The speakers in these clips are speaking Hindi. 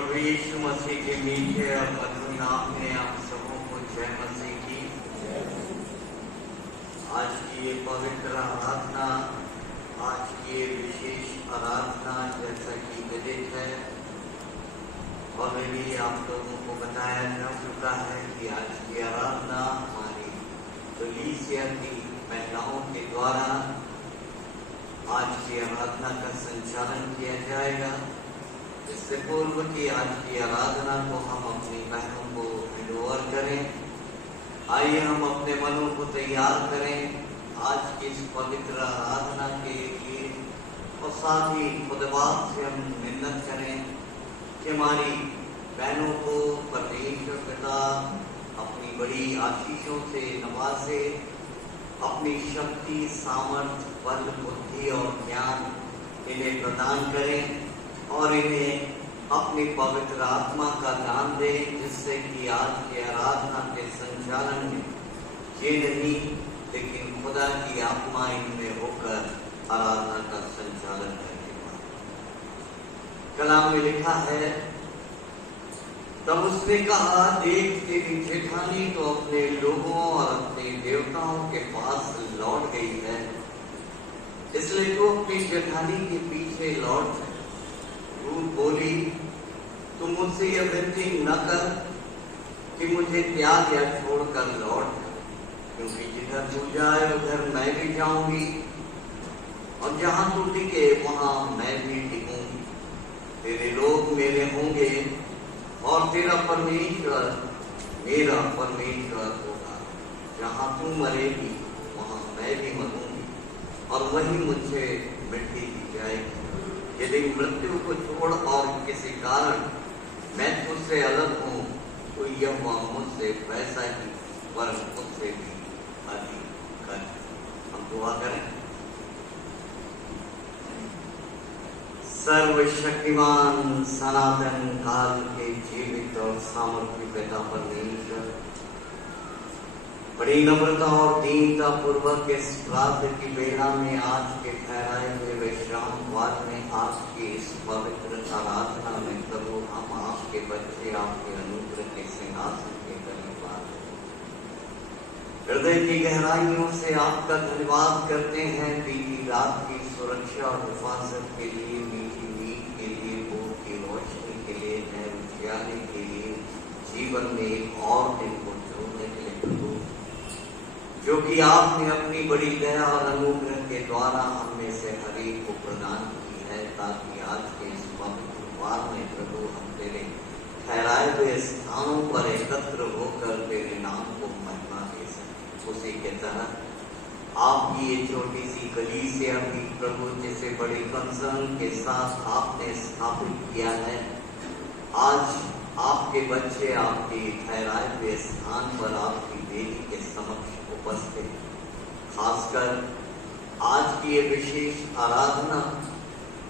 प्रभु यीशु मसीह के मीठे और मधुर नाम में आप सबों को जय मसीह की। आज की ये पवित्र आराधना, आज की ये विशेष आराधना जैसा कि विदित है, ऑलरेडी आप लोगों को बताया जा चुका है कि आज की आराधना हमारी कलीसिया की महिलाओं के द्वारा आज की आराधना का संचालन किया जाएगा। इससे पूर्व की आज की आराधना को हम अपनी बहनों को हैंडओवर करें। आइए हम अपने मनों को तैयार करें आज की इस पवित्र आराधना के लिए, और साथ ही खुदावंद से हम मिन्नत करें कि हमारी बहनों को परमेश्वर पिता अपनी बड़ी आशीषों से नवाजे, अपनी शक्ति, सामर्थ्य, बल, बुद्धि और ज्ञान इन्हें प्रदान करें और इन्हें अपनी पवित्र आत्मा का दान दे, जिससे कि आज के आराधना के संचालन में ये नहीं लेकिन खुदा की आत्मा इनमें होकर आराधना का संचालन करने पाए। कलाम में लिखा है, तब उसने कहा, देख तेरी जेठानी तो अपने लोगों और अपने देवताओं के पास लौट गई है, इसलिए तू अपनी जेठानी के पीछे लौट। रूथ बोली, तू मुझसे यह विनती न कर कि मुझे त्याग या छोड़कर लौट, क्योंकि जिधर तू जाए उधर मैं भी जाऊंगी, और जहां तू टिके वहां मैं भी टिकूंगी। तेरे लोग मेरे होंगे और तेरा परमेश्वर मेरा परमेश्वर होगा। जहां तू मरेगी वहां मैं भी मरूंगी, और वही मुझसे मिट्टी दी जाएगी। यदि मृत्यु को छोड़ और किसी कारण मैं तुझसे अलग हूं, तो यह मुझसे वैसा ही, वरन मुझसे भी अधिक कर। हम दुआ करें। सर्वशक्तिमान सनातन काल के जीवित और सामर्थ्य पिता परमेश्वर, बड़ी नम्रता और दीनता पूर्वक इस श्राद्ध की बेला में आज के ठहराए हुए विश्रामवाद में आपकी इस पवित्र आराधना में प्रभु हम आपके बच्चे आपके अनुग्रह के सिंहासन के करीब आते हैं। हृदय की गहराइयों से आपका धन्यवाद करते हैं बीती रात की सुरक्षा और हिफाजत के लिए, मीठी नींद के लिए, भोर की रोशनी के लिए, नए उजियारे के लिए, जीवन में एक और दिन को जोड़ने के लिए प्रभु, जो कि आपने अपनी बड़ी दया और अनुग्रह के द्वारा हमें से हर एक को प्रदान की है, ताकि आज के इस पवित्र वार में प्रभु हम तेरे ठहराए हुए स्थानों पर एकत्र होकर तेरे नाम को महिमा दे सकें। उसी के तरह आपकी ये छोटी सी कलीसिया भी प्रभु, जिसे बड़े कंसर्न के साथ आपने स्थापित किया है, आज आपके बच्चे आपके ठहराए हुए स्थान पर आपकी देवी के समक्ष उपस्थित, खासकर आज की ये विशेष आराधना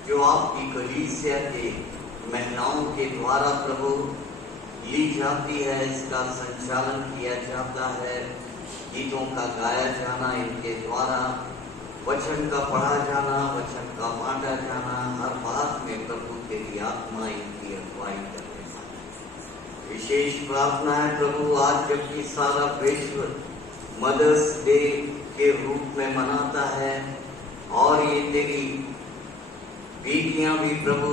जो आपकी कलीसिया के महिलाओं के द्वारा प्रभु ली जाती है, इसका संचालन किया जाता है, गीतों का गाया जाना इनके द्वारा, वचन का पढ़ा जाना, वचन का बांटा जाना, हर बात में प्रभु तेरी आत्मा इनकी अगुवाई करने वाली। विशेष प्रार्थना है प्रभु, आज जबकि सारा विश्व मदर्स डे के रूप में मनाता है और ये तेरी बेटियां भी प्रभु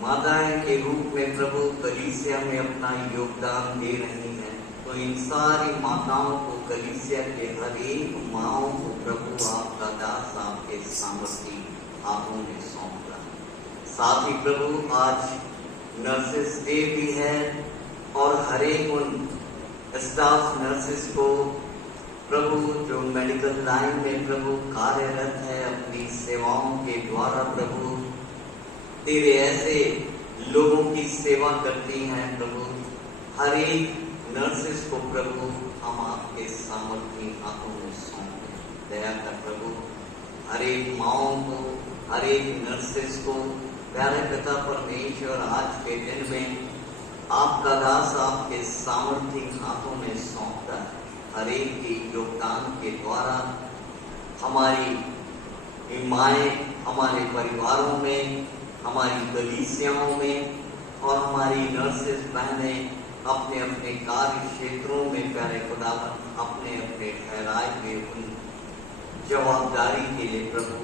माताएं के रूप में प्रभु कलीसिया में अपना योगदान दे रही हैं, तो इन सारी माताओं को, कलीसिया के हर एक माओं को प्रभु आपका दास आपके सामर्थ्य हाथों में सौंपता। साथ ही प्रभु आज नर्सेस डे भी है, और हर एक उन स्टाफ नर्सेस को प्रभु जो मेडिकल लाइन में प्रभु कार्यरत है, अपनी सेवाओं के द्वारा प्रभु तेरे ऐसे लोगों की सेवा करती हैं प्रभु, हर एक नर्सेस को प्रभु हम आपके सामर्थ्य हाथों में सौंपते। दया कर प्रभु, हर एक माओं को, हर एक नर्सेस को प्यारे पिता परमेश्वर आज के दिन में आपका दास आपके सामर्थ्य हाथों में सौंपता है। हर एक के योगदान के द्वारा हमारी माएँ, हमारे परिवारों में, हमारी कलीसियाओं में और हमारी नर्सेस बहनें अपने अपने कार्य क्षेत्रों में प्यारे खुदावन अपने अपने ठहराए हुए उन जवाबदारी के लिए प्रभु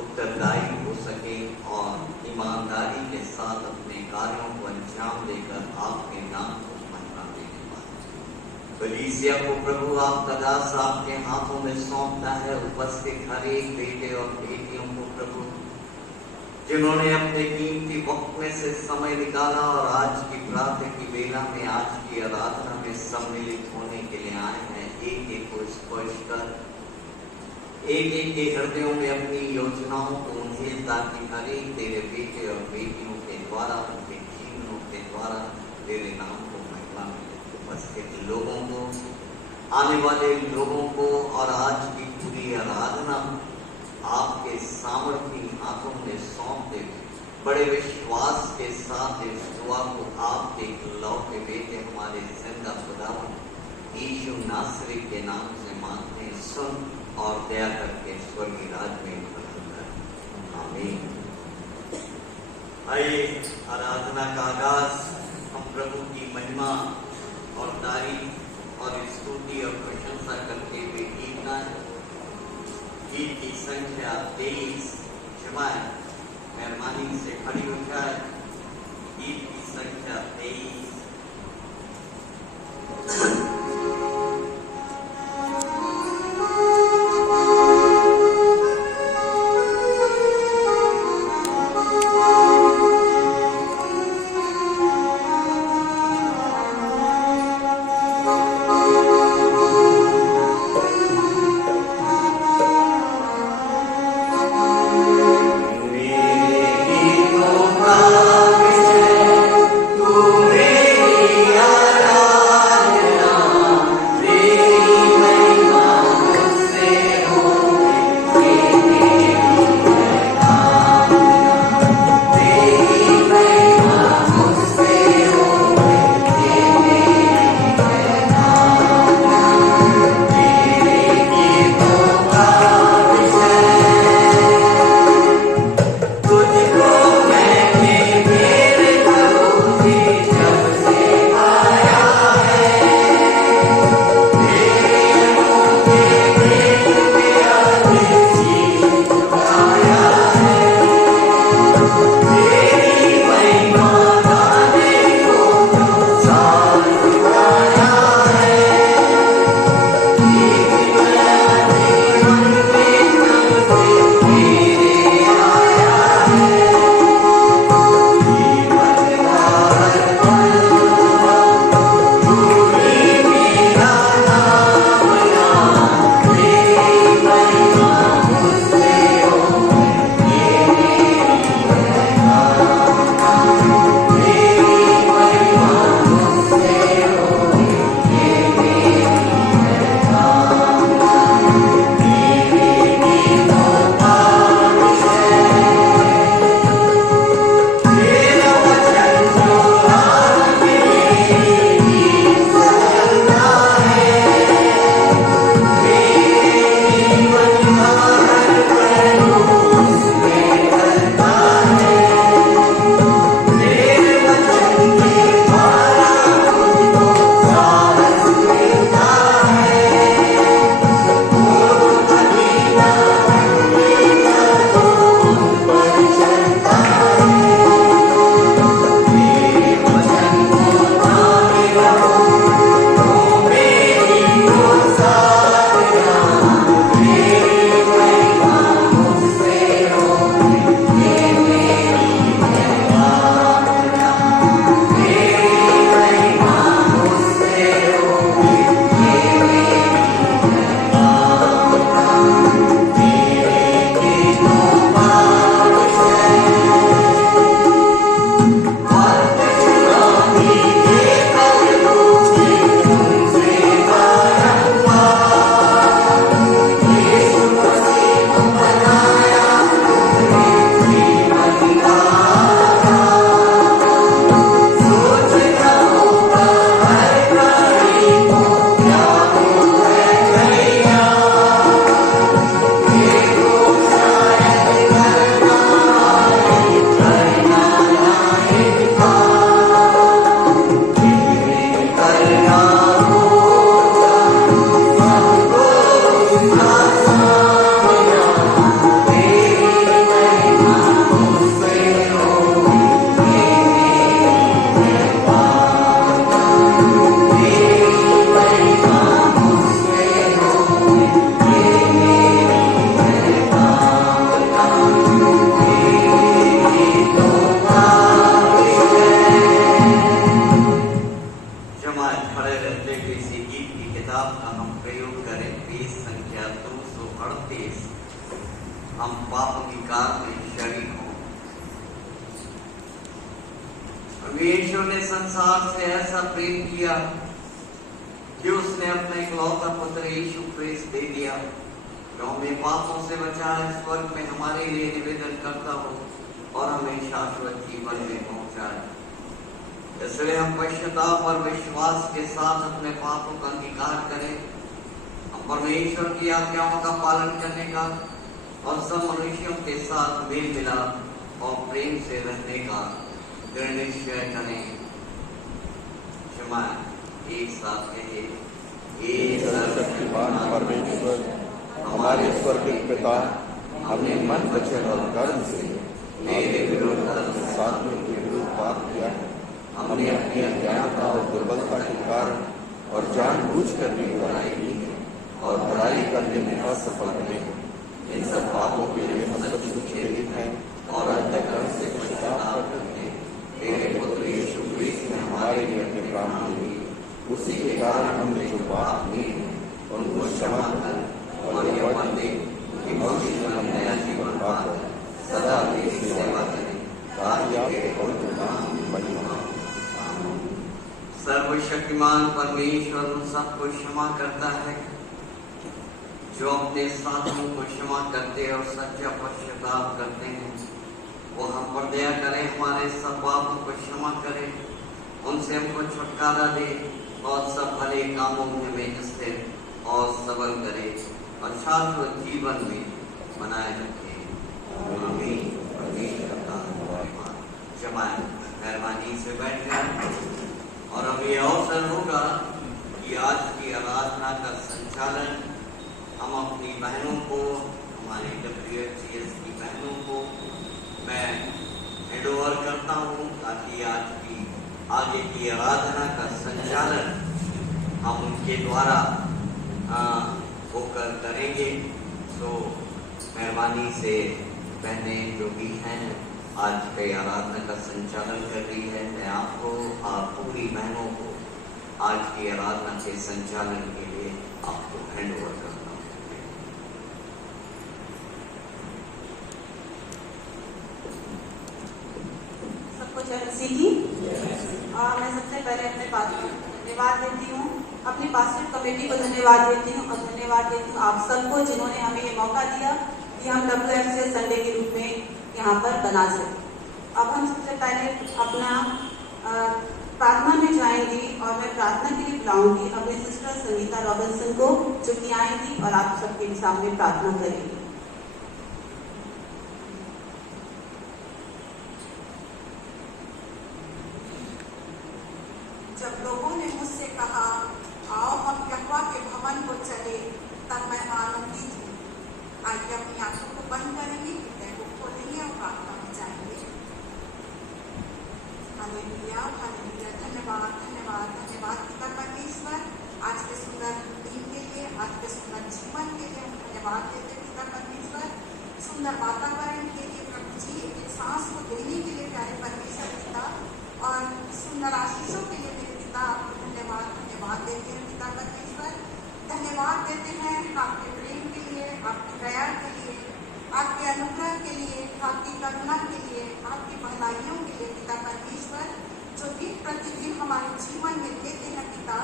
उत्तरदायी हो सके और ईमानदारी के साथ अपने कार्यों को अंजाम देकर आपके नाम को महिमा देने पाए। कलीसिया को प्रभु आपका दास आपके हाथों में सौंपता है। उपस्थित हर एक बेटे और बेटियों को प्रभु जिन्होंने अपने कीमती वक्त में से समय निकाला और आज की प्रातः की बेला में आज की आराधना में सम्मिलित होने के लिए आए हैं, एक एक को स्पर्श कर एक एक के हृदयों में अपनी योजनाओं को उन्हें ताकि हर एक तेरे बेटे और बेटियों के द्वारा उनके जीवनों के द्वारा तेरे नाम को महिमा मिले। उपस्थित लोगों को, आने वाले लोगों को और आज की पूरी आराधना आपके सामर्थी हाथों में सौंप दे। बड़े विश्वास के साथ इस दुआ को आपके लौटे बेटे हमारे जिंदा खुदावन यीशु नासरी के नाम से मांगते हैं, सुन और दया करके स्वर्गीय राज में प्रदान कर। आमीन। आइए आराधना का आगाज हम प्रभु की महिमा और तारीफ और स्तुति और प्रशंसा करते हुए गीत गाएं। गीत की संख्या 23 जमाए मेहरबानी से खड़ी हो जाए। गीत की संख्या 23। Thank you. यीशु ने संसार से ऐसा प्रेम किया कि उसने अपना इकलौता पुत्र यीशु क्रिस्त दे दिया, जो हमें पापों से बचाए, स्वर्ग में हमारे लिए निवेदन करता हो और हमें शाश्वत जीवन में पहुंचाए। इसलिए हम पश्चाताप और विश्वास के साथ अपने पापों का अंगीकार करें, हम परमेश्वर की आज्ञाओं का पालन करने का और सब मनुष्यों के साथ मेल मिलाप और प्रेम से रहने का दृढ़ निश्चय करें। क्षमा एक साथ कहे, हे सर्वशक्तिमान परमेश्वर, हमारे स्वर्गीय पिता, हमने मन वचन और कर्म से मेरे विरुद्ध साधनों के विरुद्ध पाप किया है। हमने अपनी अज्ञानता और दुर्बलता के कारण और जानबूझकर भी बुराई की है और बुराई करने में असफल रहे हैं। इन सब पापों के लिए हम सब कुछ खेदित हैं और अंतःकरण से पश्चाताप करते हैं। तेरे पुत्र यीशु क्रिस्त ने हमारे लिए अपने प्राण दिए, उसी के कारण हमने जो पाप किए उनको क्षमा कर और यह वचन दे कि भविष्य में हम नया जीवन पाकर सदा तेरी सेवा करें, ताकि आपके पवित्र नाम की महिमा। सर्वशक्तिमान परमेश्वर उन सबको क्षमा करता है जो अपने साथियों को क्षमा करते और सच्चा पश्चाताप करते हैं। वो हम पर दया करें, हमारे सब पापों को क्षमा करें, उनसे हमको छुटकारा दे और सब भले कामों में हमें स्थिर और सबल करे और शाश्वत जीवन में बनाए रखे। आमीन। परमेश्वर का धन्यवाद। जमाए मेहरबानी से बैठ जाए और अब ये अवसर होगा कि आज की आराधना का संचालन हम अपनी बहनों को, हमारे WHCS की बहनों को मैं हैंड ओवर करता हूँ, ताकि आज की आगे की आराधना का संचालन हम उनके द्वारा होकर करेंगे। तो मेहरबानी से बहनें जो भी हैं आज के आराधना का संचालन कर रही है, मैं आपको, आप पूरी बहनों को आज की आराधना के संचालन के लिए आपको हैंड ओवर करता हूँ। सबको जय मसीह की। मैं सबसे पहले अपने पास्टर को धन्यवाद देती हूँ, अपनी पास्टर कमेटी को धन्यवाद देती हूँ और धन्यवाद देती हूँ आप सबको जिन्होंने हमें ये मौका दिया कि हम WHCS संडे के रूप में यहाँ पर बना सकें। अब हम सबसे पहले अपना प्रार्थना में जाएंगे और मैं प्रार्थना के लिए बुलाऊंगी अपनी सिस्टर संगीता रॉबिन्सन को, जो कि आएंगी और आप सबके सामने प्रार्थना करेंगी। जब लोगों ने मुझसे कहा आओ हम यहोवा के भवन को चले, तब मैं आनंदित हूँ। आइए अपनी आंखों को बंद करेंगे, हृदय को खोलेंगे और प्रार्थना में जाएंगे। Hallelujah, hallelujah. धन्यवाद, धन्यवाद, धन्यवाद पिता परमेश्वर, आज के सुंदर दिन के लिए, आज के सुंदर जीवन के लिए हम धन्यवाद देते पिता परमेश्वर। सुंदर वातावरण के लिए प्रभु जी, एक सांस को देने के लिए प्यारे परमेश्वर पिता, और सुंदर आशीषों के लिए मेरे पिता आपको धन्यवाद, धन्यवाद देते हैं पिता परमेश्वर। धन्यवाद देते हैं आपके प्रेम के लिए, आपकी दया के लिए, आपके अनुग्रह के लिए, आपकी करुणा के लिए, आपकी भलाइयों के लिए पिता परमेश्वर, जो दिन प्रतिदिन हमारे जीवन में देते हैं पिता,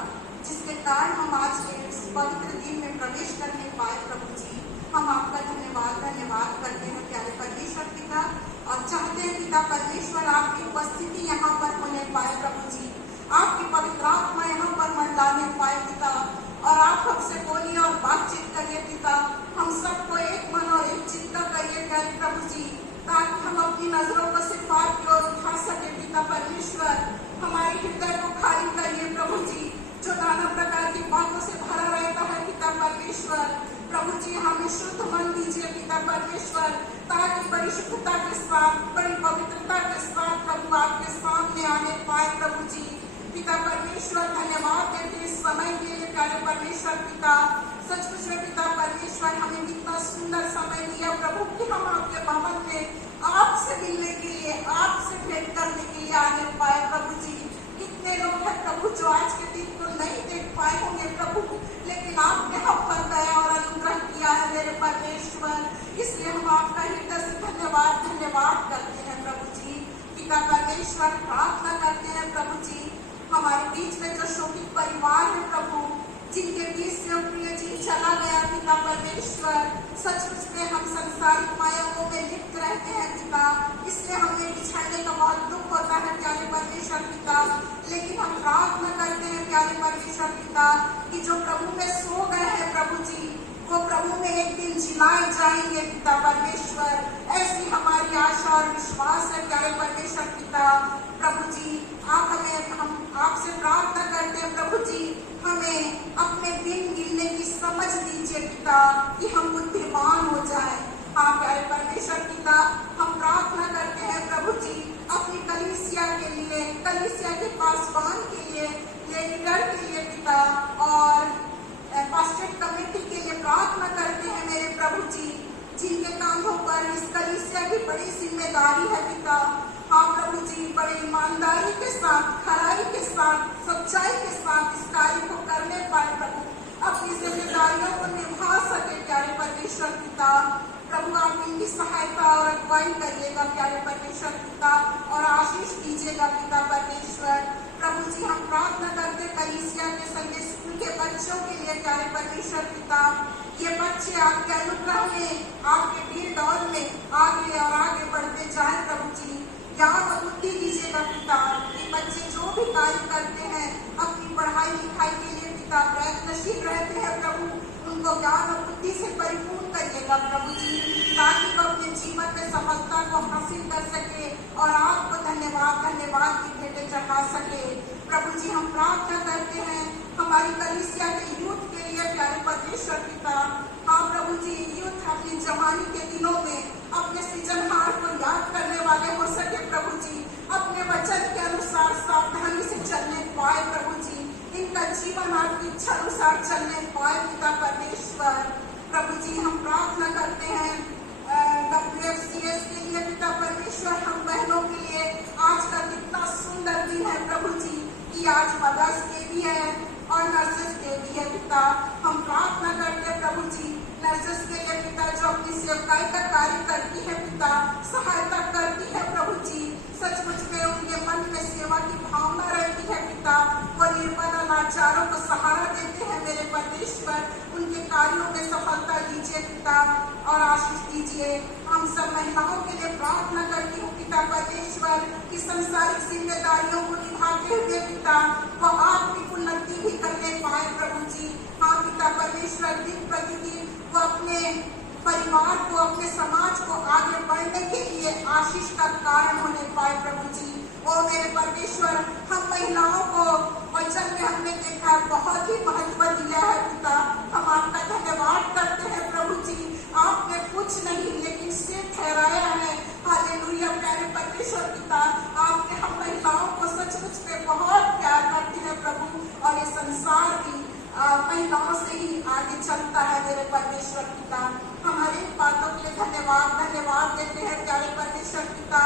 जिसके कारण हम आज के इस पवित्र दिन में प्रवेश करने पाए प्रभु जी। हम आपका धन्यवाद, धन्यवाद करते हैं प्यारे परमेश्वर पिता, और चाहते हैं पिता परमेश्वर आपकी उपस्थिति यहाँ पर होने पाए प्रभु जी, आपकी पवित्र आत्मा यहाँ पर मंडलाने पाए पिता, और आप हमसे बोलिए और बातचीत करिए पिता। हम सबको एक मन और एक चित्त करिए प्यारे प्रभु जी, ताकि हम अपनी नजरों को सिर्फ आपकी ओर उठा सके पिता परमेश्वर। हमारे हृदय को खाली करिए प्रभु जी, जो नाना प्रकार की बातों से भरा रहता है पिता परमेश्वर। प्रभु जी हमें शुद्ध मन दीजिए पिता परमेश्वर, ताकि परिशुद्धता के साथ, बड़ी पवित्रता के साथ प्रभु आपके सामने आने पाए प्रभु जी। पिता परमेश्वर धन्यवाद देते इस समय के लिए प्यारे परमेश्वर पिता। सचमुच में पिता परमेश्वर हमें कितना सुंदर समय दिया प्रभु कि हम आपके भवन में आपसे मिलने के लिए, आपसे भेंट करने के लिए आने पाए प्रभु जी। कितने लोग हैं प्रभु जो आज के दिन को नहीं देख पाए होंगे प्रभु, लेकिन आपने हम पर दया और अनुग्रह किया है मेरे परमेश्वर, इसलिए हम आपका हृदय से धन्यवाद, धन्यवाद करते हैं प्रभु जी। पिता परमेश्वर प्रार्थना करते हैं प्रभु जी, हमारे बीच में जो शोकित परिवार है प्रभु, जिनके बीच से प्रिय जी चला गया पिता परमेश्वर, सचमुच में हम संसारिक मायाओं में लिप्त रहते हैं पिता, इसलिए हमें बिछड़ने का बहुत दुख होता है प्यारे परमेश्वर पिता। लेकिन हम प्रार्थना करते हैं प्यारे परमेश्वर पिता कि जो प्रभु में सो गए हैं प्रभु जी, वो प्रभु में एक दिन जिलाए जाएंगे पिता परमेश्वर, ऐसी हमारी आशा और विश्वास है प्यारे परमेश्वर पिता। प्रभु जी हम आपसे प्रार्थना करते हैं प्रभु जी, हमें अपने दिन गिनने की समझ दीजिए पिता कि हम बुद्धिमान हो जाएं। हाँ प्यारे परमेश्वर पिता, हम प्रार्थना करते हैं प्रभु जी अपनी कलीसिया के लिए, कलीसिया के पासवान के लिए, लीडर के लिए पिता, और पास्टरेट कमेटी के लिए प्रार्थना करते हैं मेरे प्रभु जी, जिनके कांधों पर इस कलीसिया की बड़ी जिम्मेदारी है पिता। हाँ प्रभु जी, बड़े ईमानदारी के साथ, खराई के साथ, सच्चाई के साथ इस कार्य को करने पाए प्रभु, अपनी जिम्मेदारियों को निभा सके प्यारे परमेश्वर पिता। प्रभु आप इनकी सहायता और अगुवाई करिएगा प्यारे परमेश्वर पिता, और आशीष दीजिएगा पिता परमेश्वर। प्रभु जी हम प्रार्थना करते कलीसिया के संडे स्कूल के बच्चों के लिए प्यारे परमेश्वर पिता, ये बच्चे आपके अनुग्रह में, आपके वीर दौर में आगे और आगे बढ़ते जाए प्रभु जी। ज्ञान और बुद्धि दीजिएगा पिता, ये बच्चे जो भी कार्य करते हैं अपनी पढ़ाई लिखाई के लिए पिता प्रयत्नशील रहते हैं प्रभु, उनको ज्ञान और बुद्धि से परिपूर्ण करिएगा प्रभु जी, ताकि वो अपने जीवन में सफलता को हासिल कर सके और आपको धन्यवाद की भेंटें चढ़ा सके। प्रभु जी हम प्रार्थना करते हैं हमारी कलीसिया के यूथ के लिए प्यारे परमेश्वर पिता। हाँ प्रभु जी, यूथ अपनी जवानी के दिनों में अपने सृजनहार को याद करने वाले हो सके प्रभु जी, अपने वचन के अनुसार सावधानी से चलने पाए प्रभु जी, इनका जीवन आपकी इच्छा अनुसार चलने पाए पिता परमेश्वर। प्रभु जी हम प्रार्थना करते हैं WFCS के लिए पिता परमेश्वर, हम बहनों के लिए आज का कितना सुंदर दिन है प्रभु जी, कि आज मदर्स डे भी है और नर्सेस डे भी है पिता। हम प्रार्थना करते हैं प्रभु जी नर्सेस के लिए पिता, जो अपनी सेवकाई का कार्य करती है पिता, सहायता करती है प्रभु जी, सचमुच में उनके मन में सेवा की भावना रहती है पिता, वो निर्बल लाचारों को सहारा देते हैं मेरे परमेश्वर, उनके कार्यों में सफलता दीजिए पिता और आशीष दीजिए। हम सब महिलाओं के लिए प्रार्थना करती हूँ पिता परमेश्वर कि संसारिक जिम्मेदारियों को निभाते हुए पिता वो आपकी उन्नति भी करने पाए प्रभु जी। हाँ पिता परमेश्वर, दिन प्रतिदिन वो अपने परिवार को, अपने समाज को आगे बढ़ने के लिए आशीष का कारण होने पाए प्रभु जी। ओ मेरे परमेश्वर, हम महिलाओं को वचन में हमने देखा बहुत ही महत्व दिया है पिता, हम आपका धन्यवाद करते हैं प्रभु जी। आपने कुछ नहीं लेकिन से ठहराया है, हालेलुया प्यारे परमेश्वर पिता, आपने हम महिलाओं को सचमुच में बहुत प्यार करते हैं प्रभु, और ये संसार भी महिलाओं से ही आगे चलता है मेरे परमेश्वर पिता। हम हर एक बातों के लिए धन्यवाद देते हैं प्यारे परमेश्वर पिता।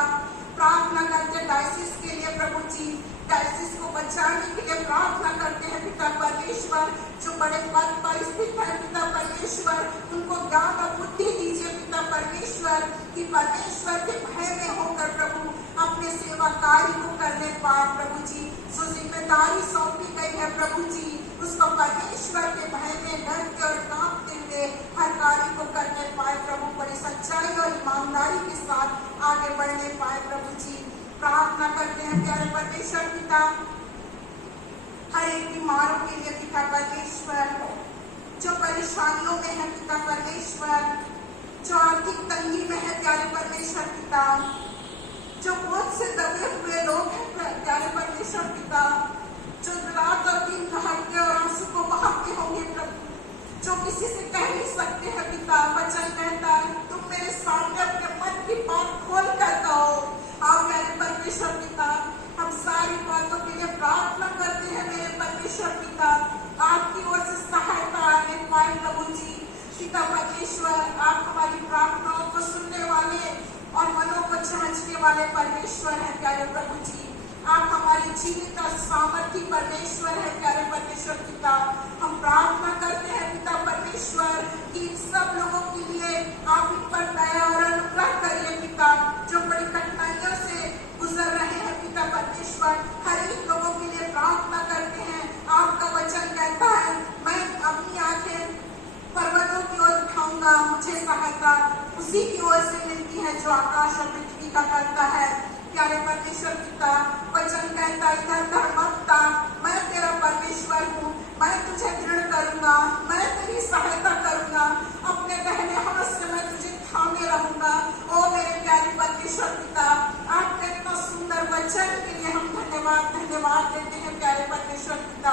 प्रार्थना करते डायसिस के लिए प्रभु जी, डायसिस को बचाने के लिए प्रार्थना करते हैं पिता परमेश्वर, जो बड़े पद पर स्थित है पिता परमेश्वर, उनको ज्ञान और बुद्धि दीजिए पिता परमेश्वर, कि परमेश्वर के भय में होकर प्रभु अपने सेवा कार्य को करने पाए प्रभु जी। जो जिम्मेदारी सौंपी गई है प्रभु जी, उसको परमेश्वर के भय में डरते और कांपते हुए हर कार्य को करने पाए प्रभु, बड़ी सच्चाई और ईमानदारी के साथ आगे बढ़ने पाए प्रभु जी। प्रार्थना करते हैं प्यारे परमेश्वर पिता हर एक बीमारों के लिए पिता परमेश्वर, जो परेशानियों में है पिता परमेश्वर, जो आर्थिक तंगी में है प्यारे परमेश्वर पिता, जो बोझ से दबे हुए लोग हैं प्यारे परमेश्वर पिता, जो रात और दिन दहाड़ते और आंसू को बहाते होंगे प्रभु, जो किसी से कह नहीं सकते हैं पिता। वचन कहता है तुम मेरे सामने अपने मन की बात खोल कर कहो। आप मेरे परमेश्वर पिता, हम सारी बातों के लिए प्रार्थना करते हैं मेरे परमेश्वर पिता, आपकी ओर से सहायता आने पाए प्रभु जी। पिता परमेश्वर, आप हमारी प्रार्थनाओं को सुनने वाले और मनों को जांचने वाले परमेश्वर है प्यारे प्रभु जी। आप हमारे जीवित और सामर्थी परमेश्वर है प्यारे परमेश्वर पिता। हम प्रार्थना करते हैं पिता परमेश्वर कि सब लोगों के लिए आप इन पर दया और अनुग्रह करिए पिता, जो बड़ी कठिनाइयों से गुजर रहे परमेश्वर पिता, वचन कहता इधर धर्मत्ता, मैं तेरा परमेश्वर हूँ, मैं तुझे दृढ़ करूंगा, मैं तेरी सहायता करूंगा, अपने दाहिने हाथ से मैं तुझे थामे रहूंगा। ओ मेरे प्यारे परमेश्वर पिता, आपके इतना सुंदर वचन के लिए हम धन्यवाद देते हैं प्यारे परमेश्वर पिता।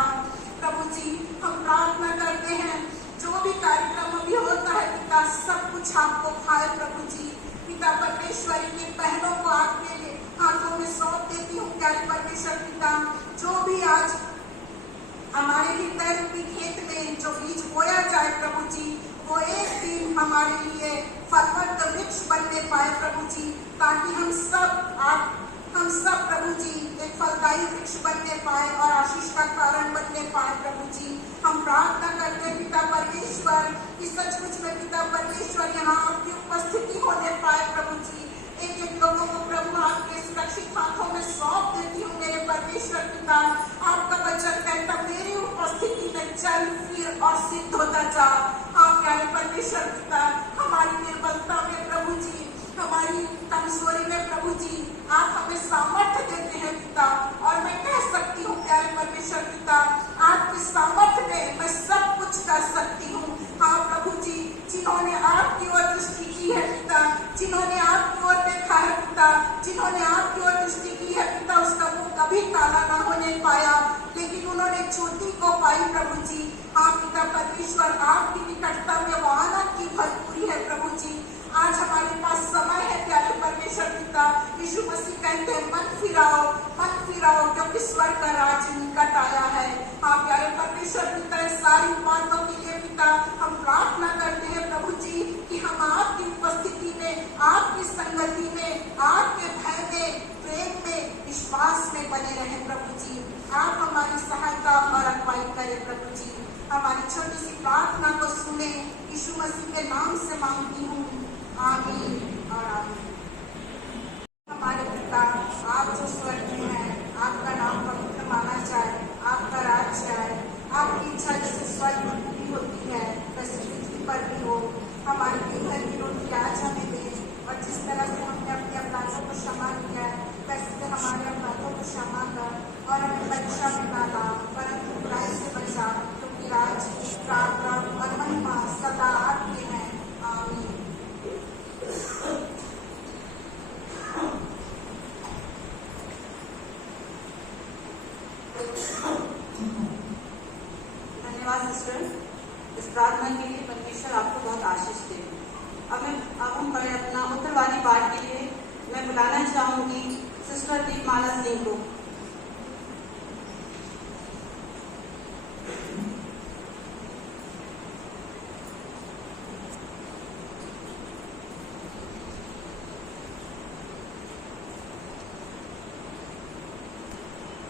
प्रभु जी, हम प्रार्थना करते हैं जो भी कार्यक्रम अभी होता है पिता, सब कुछ आपको भाए प्रभु जी। पिता परमेश्वर, के बहनों को आपके लिए हाथों में सौंप देती हूँ प्यारे परमेश्वर पिता। जो भी आज हमारे हृदय रूपी खेत में जो बीज बोया जाए प्रभु जी, वो एक दिन हमारे लिए फलवंत वृक्ष बनने पाए प्रभु जी, ताकि हम सब प्रभु जी एक फलदायी वृक्ष बनने पाए और आशीष का कारण बनने पाए प्रभु जी। हम प्रार्थना करते हैं पिता परमेश्वर कि सचमुच में पिता परमेश्वर यहाँ आपकी उपस्थिति होने पाए प्रभु जी। एक एक लोगों को प्रभु आपके सुरक्षित हाथों में सौंप देती हूँ मेरे परमेश्वर पिता। आपका वचन कहता मेरी उपस्थिति में चल फिर और सिद्ध होता जा। आप प्यारे परमेश्वर पिता, हमारी निर्बलता में प्रभु जी, हमारी कमजोरी में प्रभु जी, आप हमें सामर्थ्य देते हैं पिता। और मैं कह सकती हूँ प्यारे परमेश्वर पिता, आपकी सामर्थ्य में मैं सब कुछ कर सकती हूँ। हाँ प्रभु जी, जिन्होंने आपकी ओर दृष्टि की है पिता, जिन्होंने आपकी ओर देखा है पिता, जिन्होंने आपकी ओर दृष्टि की है पिता, उसका मुंह कभी काला ना होने पाया, लेकिन उन्होंने ज्योति को पाई प्रभु जी। हाँ पिता परमेश्वर, आपकी निकटता में वो आनंद की भरपूरी है प्रभु जी। आज हमारे पास समय है प्यारे परमेश्वर पिता। यीशु मसीह कहते हैं मन फिराओ क्योंकि स्वर्ग का राज निकट आया है। हाँ प्यारे परमेश्वर पिता, इस सारी बातों के लिए पिता हम प्रार्थना करते हैं प्रभु जी कि हम आपकी उपस्थिति में, आपकी संगति में, आपके भय में, प्रेम में, विश्वास में बने रहे प्रभु जी। आप हमारी सहायता और अगुवाई करें प्रभु जी। हमारी छोटी सी प्रार्थना को सुने, यीशु मसीह के नाम से मांगती हूँ, आमीन और आमीन। हमारे पिता, आप जो स्वर्ग में हैं, आपका नाम पवित्र माना जाए, आपका राज्य आए, आपकी इच्छा जैसे स्वर्ग में पूरी होती है वैसे पृथ्वी पर भी हो। हमारी दिन की रोटी आज हमें दे, और जिस तरह से हमने अपने अपराधों को क्षमा किया है वैसे से हमारे अपराधों को क्षमा कर, और हमें परीक्षा में ना ला परंतु बुराई से बचा, क्योंकि राज्य, प्रार्थना और महिमा सदा आपके हैं, आमीन। धन्यवाद सिस्टर, इस प्रार्थना के लिए परमेश्वर आपको बहुत आशीष दे। अब हम पढ़े अपना उत्तरवादी पाठ के लिए मैं बुलाना चाहूंगी सिस्टर दीपमाला सिंह को।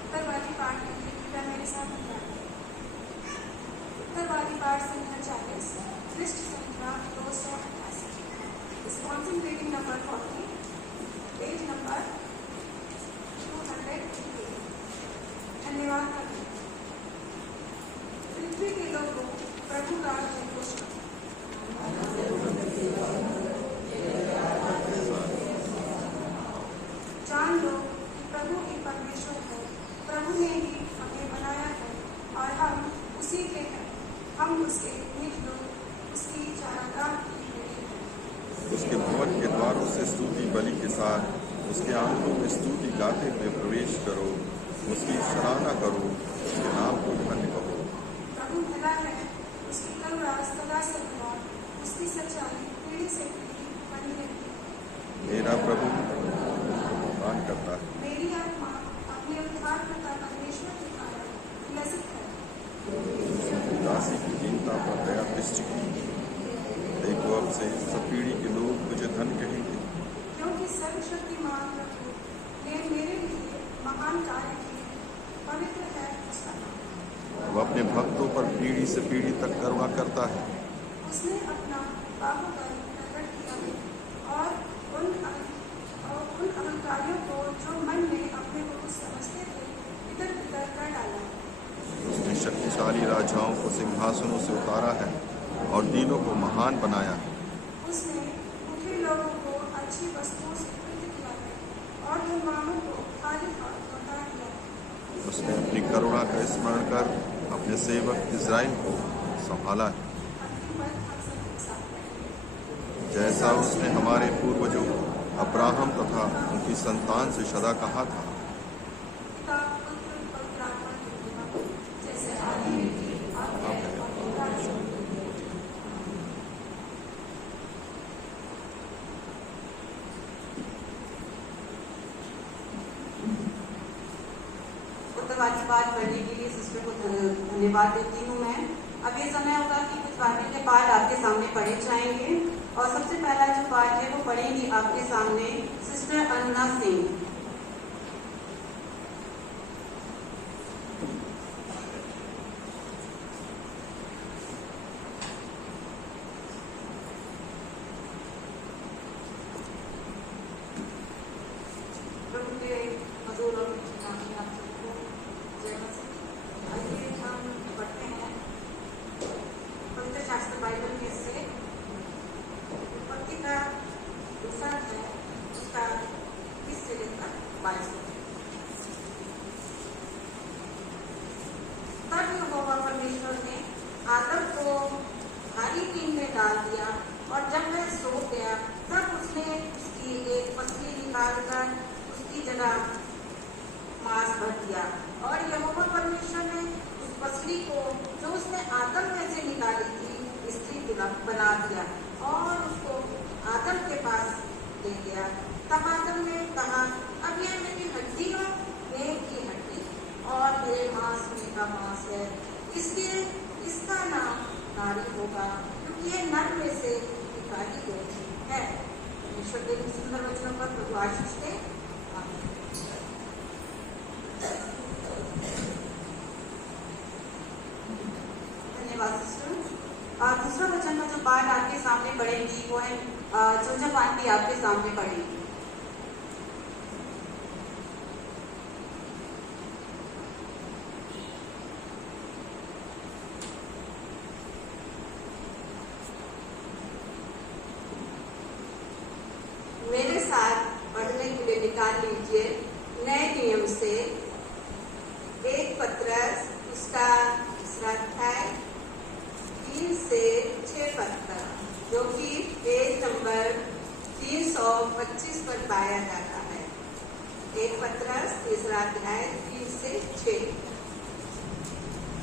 उत्तरवादी पाठ के लिए कृपया मेरे साथ उत्तरवादी पाठ संख्या 40, पृष्ठ संख्या 288, स्पॉन्सिंग रीडिंग नंबर 40, पेज नंबर 288। धन्यवाद करते हैं। पृथ्वी के लोगों, प्रभु का जय घोष करो। जान लो कि प्रभु एक परमेश्वर है, प्रभु ने ही हमें बनाया है और हम उसी के हैं। हम उसके निज लोग, उसकी चारागाह की भेड़ी हैं। उसके भवन के द्वारों से स्तुति बलि के साथ उसके आंगनों में स्तुति गाते हुए प्रवेश करो, उसकी सराहना करो, उसके नाम को धन्य कहो। प्रभु भला है, उसकी करुणा सदा सर्वदा, उसकी सच्चाई पीढ़ी से पीढ़ी बनी रहती है। मेरा प्रभु दान करता है। मेरी आत्मा अपने उद्धारकर्ता परमेश्वर के कारण उल्लसित है। दासी की दीनता पर दया दृष्टि की, देखो अब से सब पीढ़ी के लोग मुझे धन्य कहेंगे। क्योंकि सर्वशक्तिमान प्रभु ने मेरे लिए महान कार्य किए, पवित्र है उसका नाम। वह अपने भक्तों पर पीढ़ी से पीढ़ी तक करुणा करता है। उसने अपना बाहुबल प्रकट किया है और उन अहंकारियों को जो मन में अपने को कुछ समझते थे इधर उधर कर डाला। उसने शक्तिशाली राजाओं को सिंहासनों से उतारा है और दीनों को महान बनाया है। उसने दुखी लोगों को अच्छी वस्तुओं से तृप्त किया है और धनवानों को उसने अपनी करुणा का स्मरण कर अपने सेवक इज़राइल को संभाला है, अपनी मत हम सबके साथ रहे। जैसा उसने हमारे पूर्वजों अब्राहम तथा उनकी संतान से सदा कहा था। पिता पुत्र पवित्र आत्मा की महिमा, जैसे आदि में थी, अब है और सदा रहेगी। उत्तरवादी पाठ पढ़ने के लिए सिस्टर को धन्यवाद देती हूँ मैं। अब ये समय होगा कि कुछ बाइबल के पाठ आपके सामने पढ़े जाएंगे और सबसे पहला जो पाठ है वो पढ़ेंगी आपके सामने सिस्टर अन्ना सिंह। प्रभु के मधुर और मीठे नाम में आप सबको जय मसीह। आइए हम पढ़ते हैं पवित्र शास्त्र बाइबल में से उत्पत्ति का दूसरा अध्याय उसका 20 से लेकर 22 तक। तब यहोवा परमेश्वर ने आदम को भारी नींद में डाल दिया और जब वह सो गया तब उसने उसकी एक पसली निकालकर उसकी जगह मांस भर दिया। और यहोवा परमेश्वर ने उस पसली को जो उसने आदम में से निकाली थी स्त्री बना दिया और उसको आदम के पास ले गया। तब आदम ने कहा, अब यह मेरी हड्डियों में की हड्डी और मेरे मांस में का मांस है, इसलिए इसका नाम नारी होगा, क्योंकि यह नर में से निकाली गई है। परमेश्वर के सुंदर वचनों पर प्रभु आशीष दे। आमीन। धन्यवाद सिस्टर। दूसरा वचन का जो पाठ आपके सामने पढ़ेंगी वो है जोजफ आंटी आपके सामने पढ़ेंगी। मेरे साथ पढ़ने के लिए निकाल लीजिए नए नियम से 1 पत्रस उसका 3 अध्याय 3 से 6 पद तक, जो कि पेज नंबर 325 पर पाया जाता है। 1 पत्रस 3 अध्याय 3 से 6।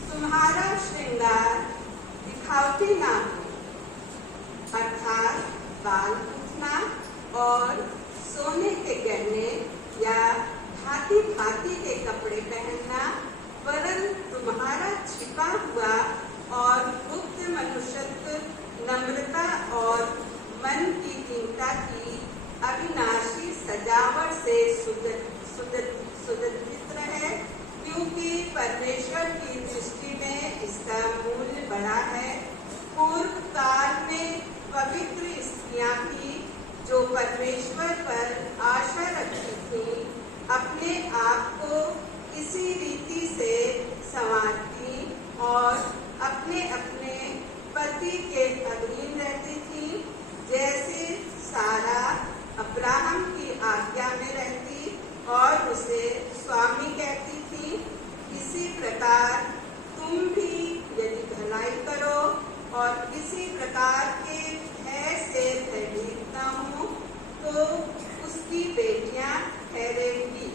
तुम्हारा श्रृंगार दिखावटी ना हो, अर्थात बाल पूछना और सोने के गहने या भांति भांति के कपड़े पहनना, वरन तुम्हारा छिपा हुआ और गुप्त मनुष्यत्व नम्रता और मन की दीनता की अविनाशी सजावट से सुदृढ़ है, क्योंकि परमेश्वर की दृष्टि में इसका मूल्य बड़ा है। पूर्व काल में पवित्र स्त्रियां भी जो परमेश्वर पर आशा रखती थी, अपने आप को इसी रीति से संवारती और अपने अपने पति के अधीन रहती थी, जैसे सारा अब्राहम की आज्ञा में रहती और उसे स्वामी कहती थी। इसी प्रकार तुम भी यदि भलाई करो और किसी प्रकार के भय से भयभीत न हो, तो उसकी बेटियां ठहरोगी।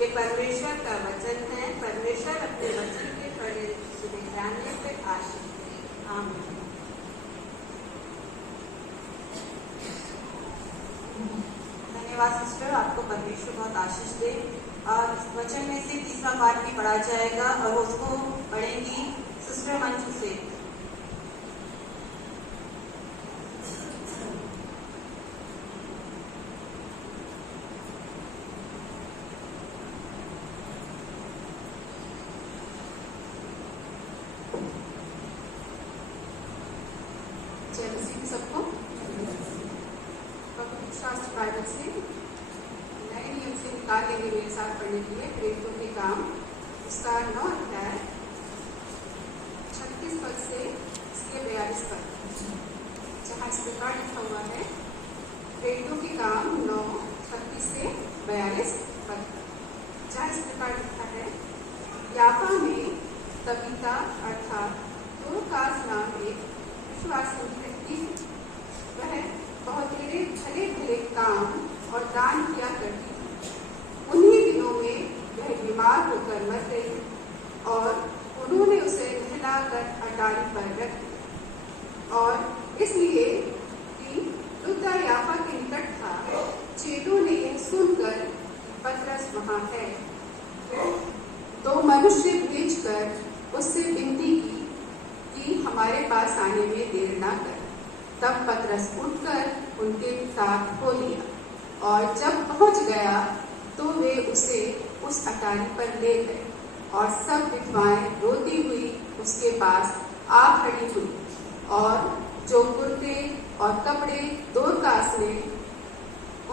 ये परमेश्वर का वचन है। परमेश्वर अपने वचन के पढ़े सुने जानने पे आशीष दे। आमीन। धन्यवाद सिस्टर, आपको परमेश्वर बहुत आशीष दे। और इस वचन में से तीसरा पाठ भी पढ़ा जाएगा और उसको पढ़ेंगी सिस्टर मंजू से। जय मसीह सबको। पवित्र शास्त्र बाइबल से नए नियम से निकाल लेंगे मेरे साथ पढ़ने के लिए प्रेरितों के काम उसका 9 अध्याय 36 पद से इसके 42 पद, जहाँ इस प्रकार लिखा हुआ है। प्रेरितों के काम 9:36 से 42 पद। जहाँ इस प्रकार लिखा है, याफा में तबीता अर्थात दोरकास नाम एक विश्वासी व्यक्ति, वह बहुत भले भले काम और दान किया करती थी। उन्हीं दिनों में वह बीमार होकर मर गई और उन्होंने उसे नहलाकर अटारी पर रख दिया। और इसलिए कि लुद्दा याफा के निकट था, चेलों ने यह सुनकर पतरस वहां है तो मनुष्य भेजकर उससे विनती की कि हमारे पास आने में देर ना कर। तब पतरस उठकर उनके साथ हो लिया और जब पहुंच गया तो वे उसे उस अटारी पर ले गए और सब विधवाएं रोती हुई उसके पास आ खड़ी हुई और जो कुर्ते और कपड़े दोरकास ने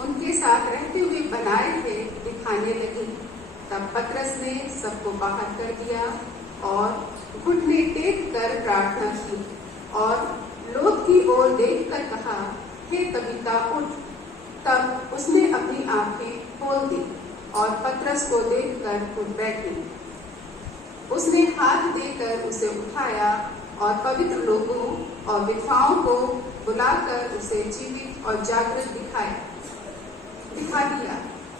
उनके साथ रहते हुए बनाए थे दिखाने लगी। तब पतरस ने सबको बाहर कर दिया और घुटने टेक कर प्रार्थना की और लोग की ओर देखकर कहा, हे तबीता उठ। तब उसने अपनी आंखें खोल दी और पतरस को देखकर उठ बैठी। उसने हाथ देकर उसे उठाया और पवित्र लोगों और विधवाओं को बुलाकर उसे जीवित और जागृत दिखा दिया।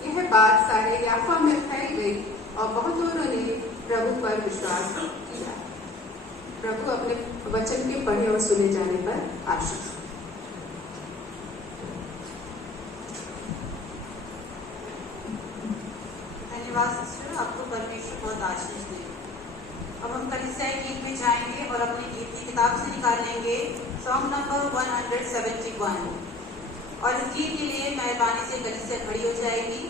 यह बात सारे याफा में फैल गई और बहुतों ने प्रभु पर विश्वास किया। प्रभु अपने वचन के पढ़े और सुने जाने पर आशीष। धन्यवाद सिस्टर, आपको परमेश्वर बहुत आशीष दे। अब हम कलीसियाई गीत में जाएंगे और अपनी गीत की किताब से निकाल लेंगे सॉन्ग नंबर 171 और इस गीत के लिए मेहरबानी से कलीसिया खड़ी हो जाएगी।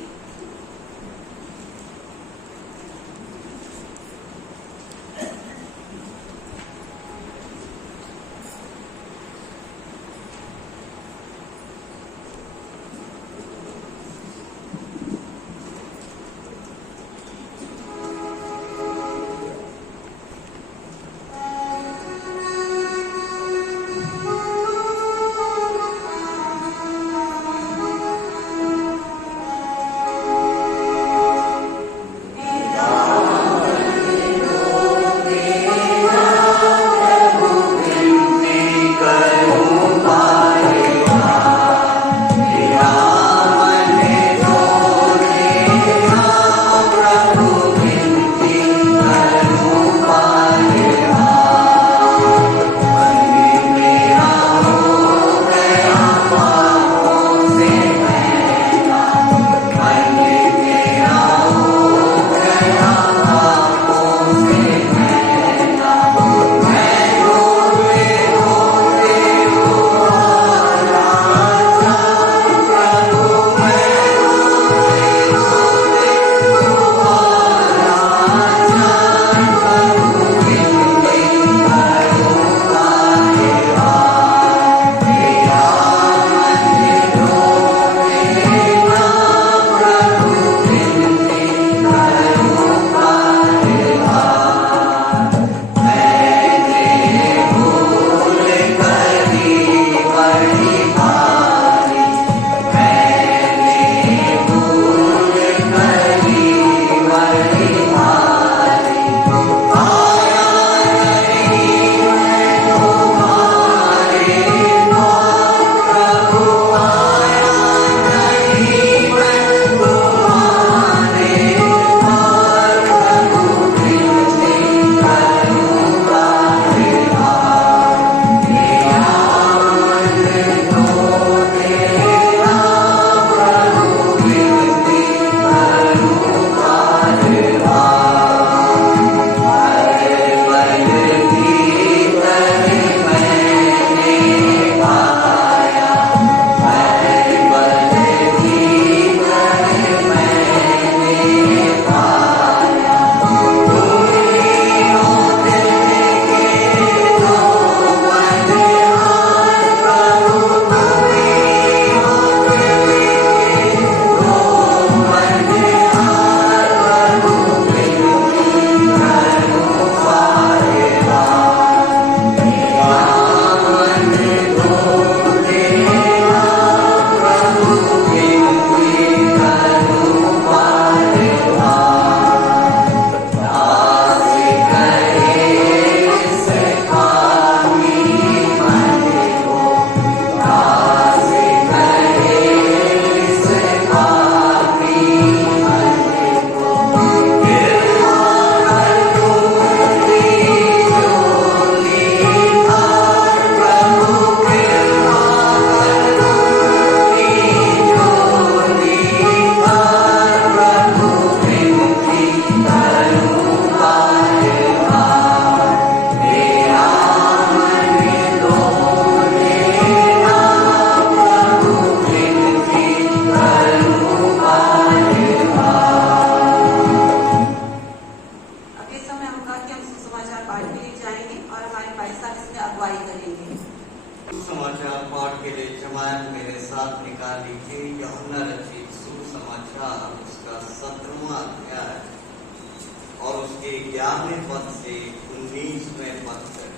उसके 11वें पद से 19वें पद तक।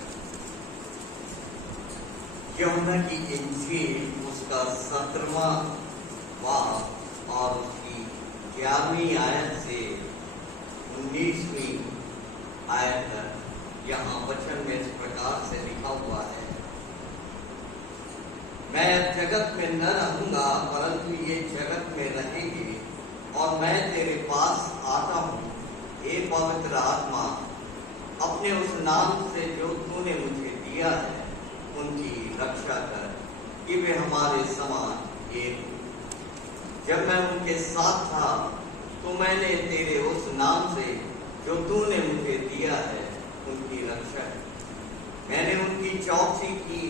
यूहन्ना की इंजील उसका 17वां बाब और उसकी 11वीं आयत से 19वीं आयत तक यहाँ वचन में इस प्रकार से लिखा हुआ है, मैं जगत में न रहूंगा परंतु ये जगत में रहेंगे, और मैं तेरे पास आता हूँ हे पवित्र आत्मा, अपने उस नाम से जो तूने मुझे दिया है उनकी रक्षा कर कि वे हमारे समान एक हो। जब मैं उनके साथ था तो मैंने तेरे उस नाम से जो तूने मुझे दिया है उनकी रक्षा की। मैंने उनकी चौकसी की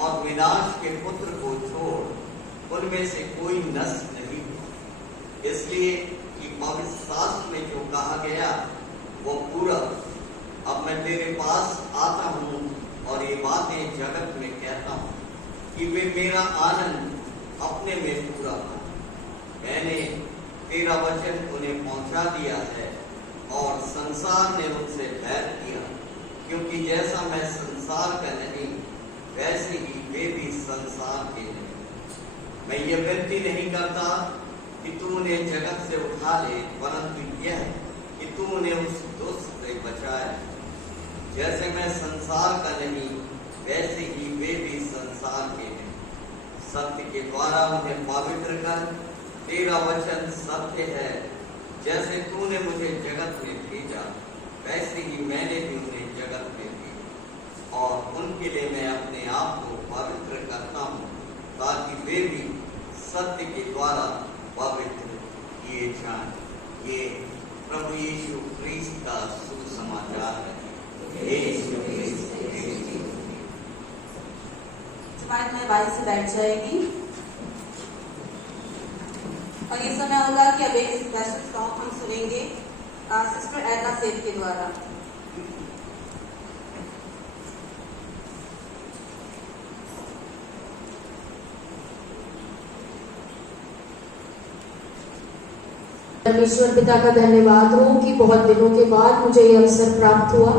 और विनाश के पुत्र को छोड़ उनमें से कोई नष्ट नहीं हुआ, इसलिए कि पवित्र शास्त्र में जो कहा गया वो पूरा। अब मैं तेरे पास आता हूँ और ये बातें जगत में कहता हूँ कि वे मेरा आनंद अपने में पूरा हो। मैंने तेरा वचन उन्हें पहुंचा दिया है और संसार ने उनसे बैर किया, क्योंकि जैसा मैं संसार का नहीं वैसे ही वे भी संसार के नहीं। मैं ये विनती नहीं करता कि तू उन्हें जगत से उठा ले, परंतु यह कि तू उन्हें उस दुष्ट से बचाए। जैसे मैं संसार का नहीं वैसे ही वे भी संसार के हैं। सत्य के द्वारा उन्हें पवित्र कर, तेरा वचन सत्य है। जैसे तूने मुझे जगत में भेजा वैसे ही मैंने भी उन्हें जगत में भेजा, और उनके लिए मैं अपने आप को पवित्र करता हूँ ताकि वे भी सत्य के द्वारा पवित्र किए जाएं। ये प्रभु यीशु क्रिस्त का सुसमाचार है। यीशु क्रिस्त जमात में बारी से बैठ जाएगी और ये समय होगा कि अब एक स्पेशल सॉन्ग हम सुनेंगे सिस्टर एडना सेठ के द्वारा। परमेश्वर पिता का धन्यवाद हो कि बहुत दिनों के बाद मुझे यह अवसर प्राप्त हुआ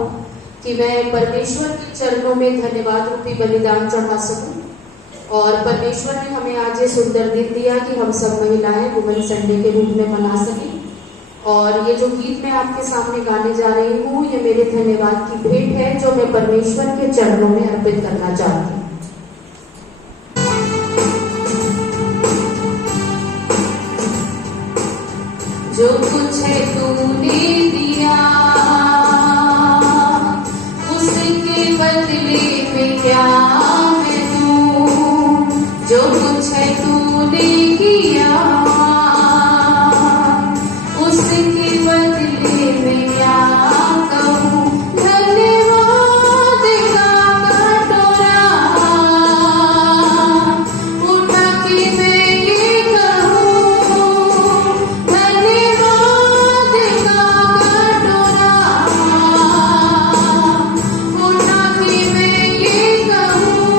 कि मैं परमेश्वर के चरणों में धन्यवाद रूपी बलिदान चढ़ा सकूं। और परमेश्वर ने हमें आज ये सुंदर दिन दिया कि हम सब महिलाएं वुमेन संडे के रूप में मना सकें। और ये जो गीत मैं आपके सामने गाने जा रही हूँ ये मेरे धन्यवाद की भेंट है जो मैं परमेश्वर के चरणों में अर्पित करना चाहती हूँ। जो कुछ है तूने दिया उसके बदले में क्या मैं दूं, जो कुछ है तूने किया उसके बदले में क्या कहूँ। धन्यवाद का कटोरा उठा के मैं ये कहूँ, धन्यवाद का कटोरा उठा के मैं ये कहूँ।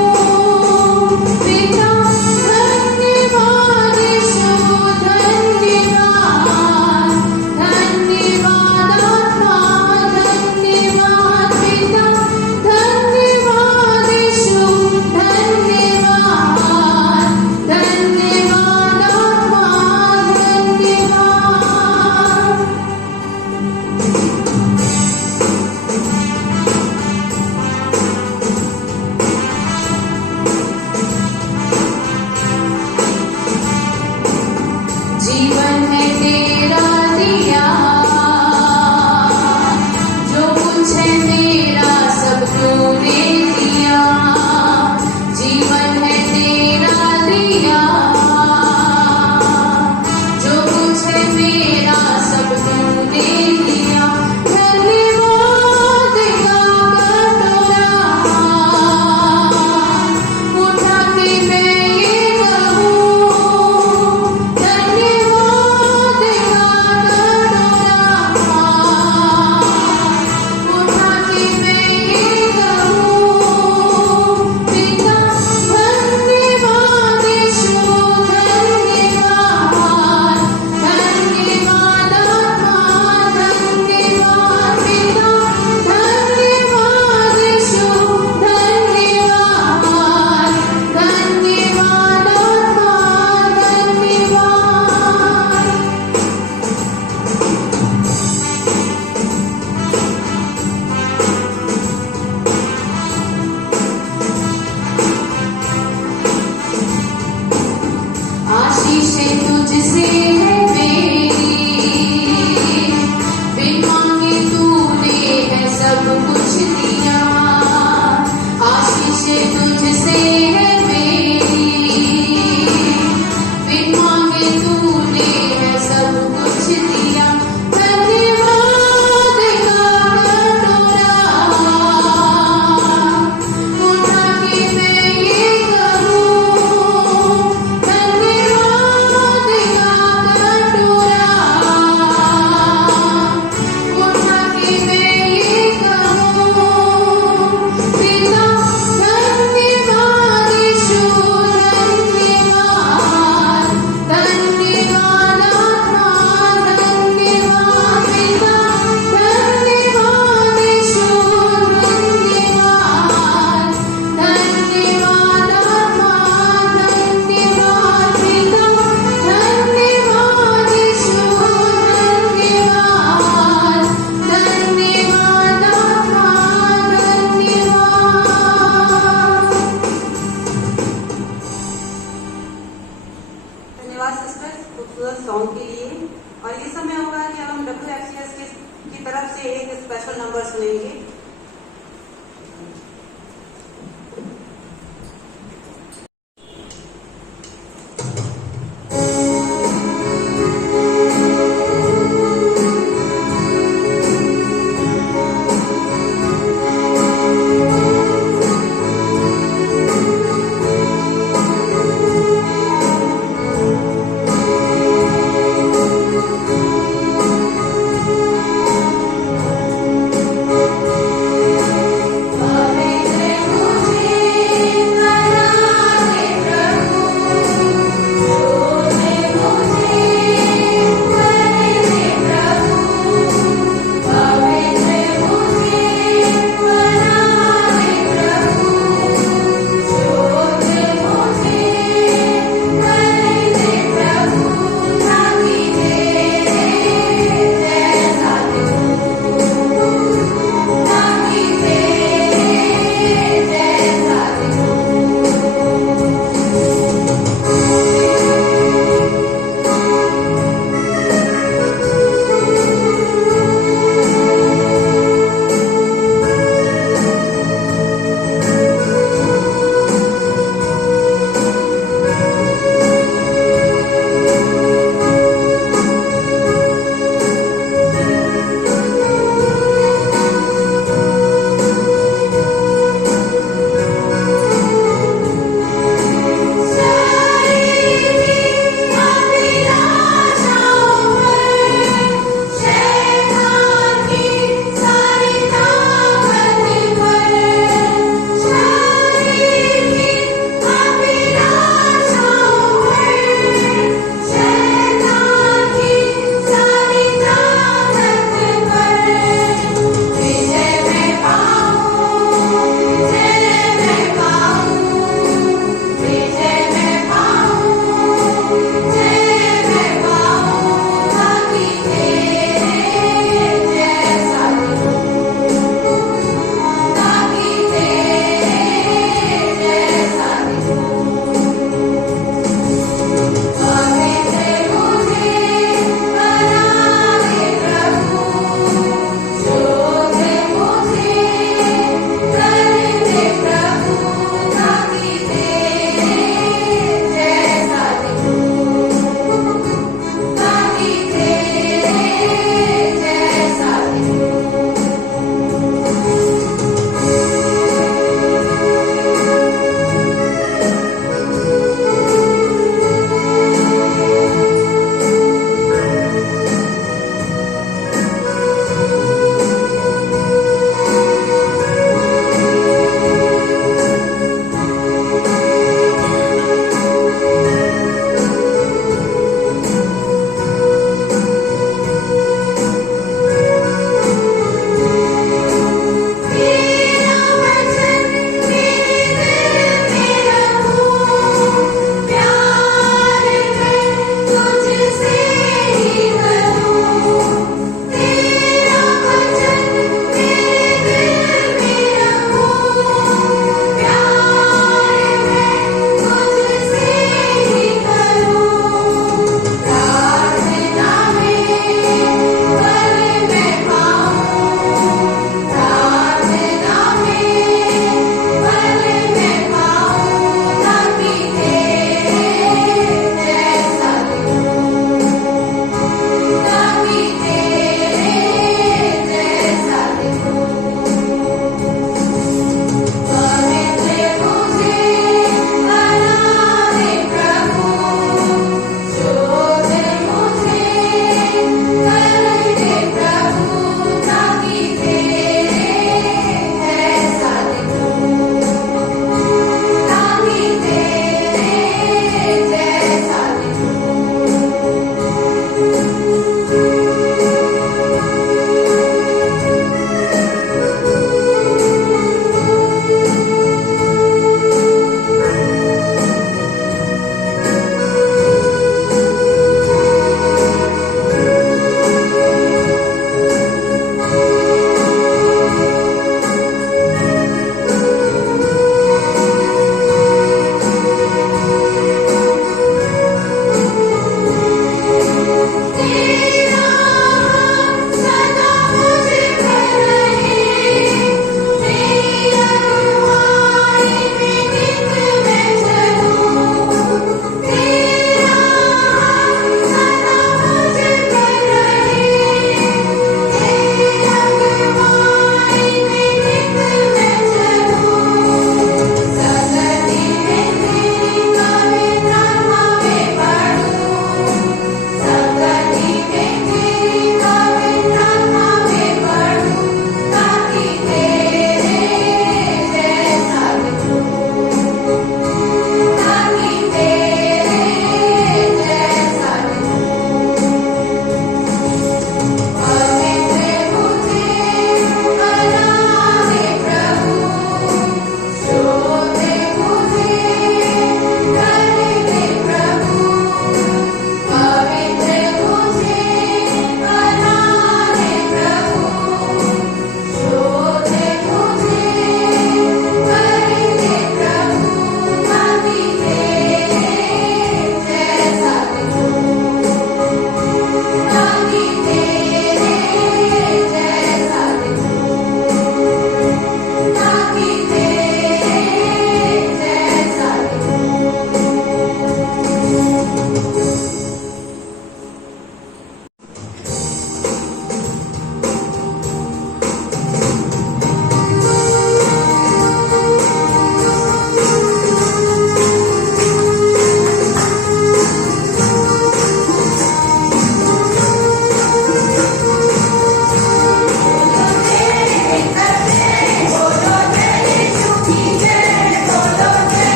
पर सुनेंगे।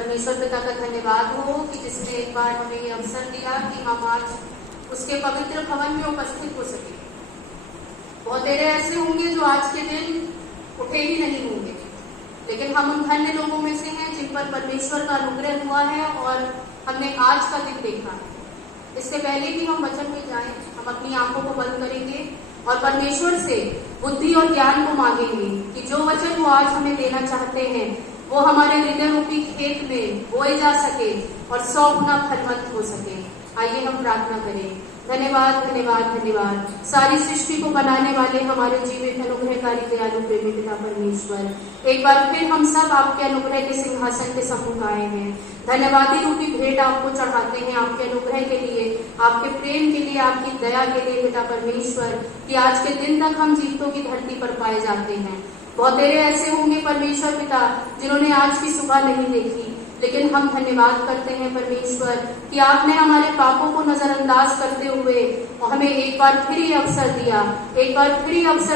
परमेश्वर पिता का धन्यवाद हो कि जिसने एक बार हमें ये अवसर दिया कि हम आज उसके पवित्र भवन में उपस्थित हो सके। बहुत देर ऐसे होंगे जो आज के दिन उठे ही नहीं होंगे, लेकिन हम उन धन्य लोगों में से हैं जिन पर परमेश्वर का अनुग्रह हुआ है और हमने आज का दिन देखा है। इससे पहले कि हम वचन में जाएं, हम अपनी आंखों को बंद करेंगे और परमेश्वर से बुद्धि और ज्ञान को मांगेंगे कि जो वचन वो आज हमें देना चाहते हैं वो हमारे हृदय रूपी खेत में बोए जा सके और 100 गुना फलवंत हो सके। आइए हम प्रार्थना करें। धन्यवाद धन्यवाद धन्यवाद सारी सृष्टि को बनाने वाले हमारे जीवित अनुग्रहकारी दयालु प्रेमी पिता परमेश्वर, एक बार फिर हम सब आपके अनुग्रह के सिंहासन के सम्मुख आए हैं। धन्यवादी रूपी भेंट आपको चढ़ाते हैं आपके अनुग्रह के लिए, आपके प्रेम के लिए, आपकी दया के लिए पिता परमेश्वर, कि आज के दिन तक हम जीवितों की धरती पर पाए जाते हैं। बहुत देर ऐसे होंगे परमेश्वर पिता जिन्होंने आज की सुबह नहीं देखी, लेकिन हम धन्यवाद करते हैं परमेश्वर कि आपने हमारे पापों को नजरअंदाज करते हुए हमें एक बार फिर ये अवसर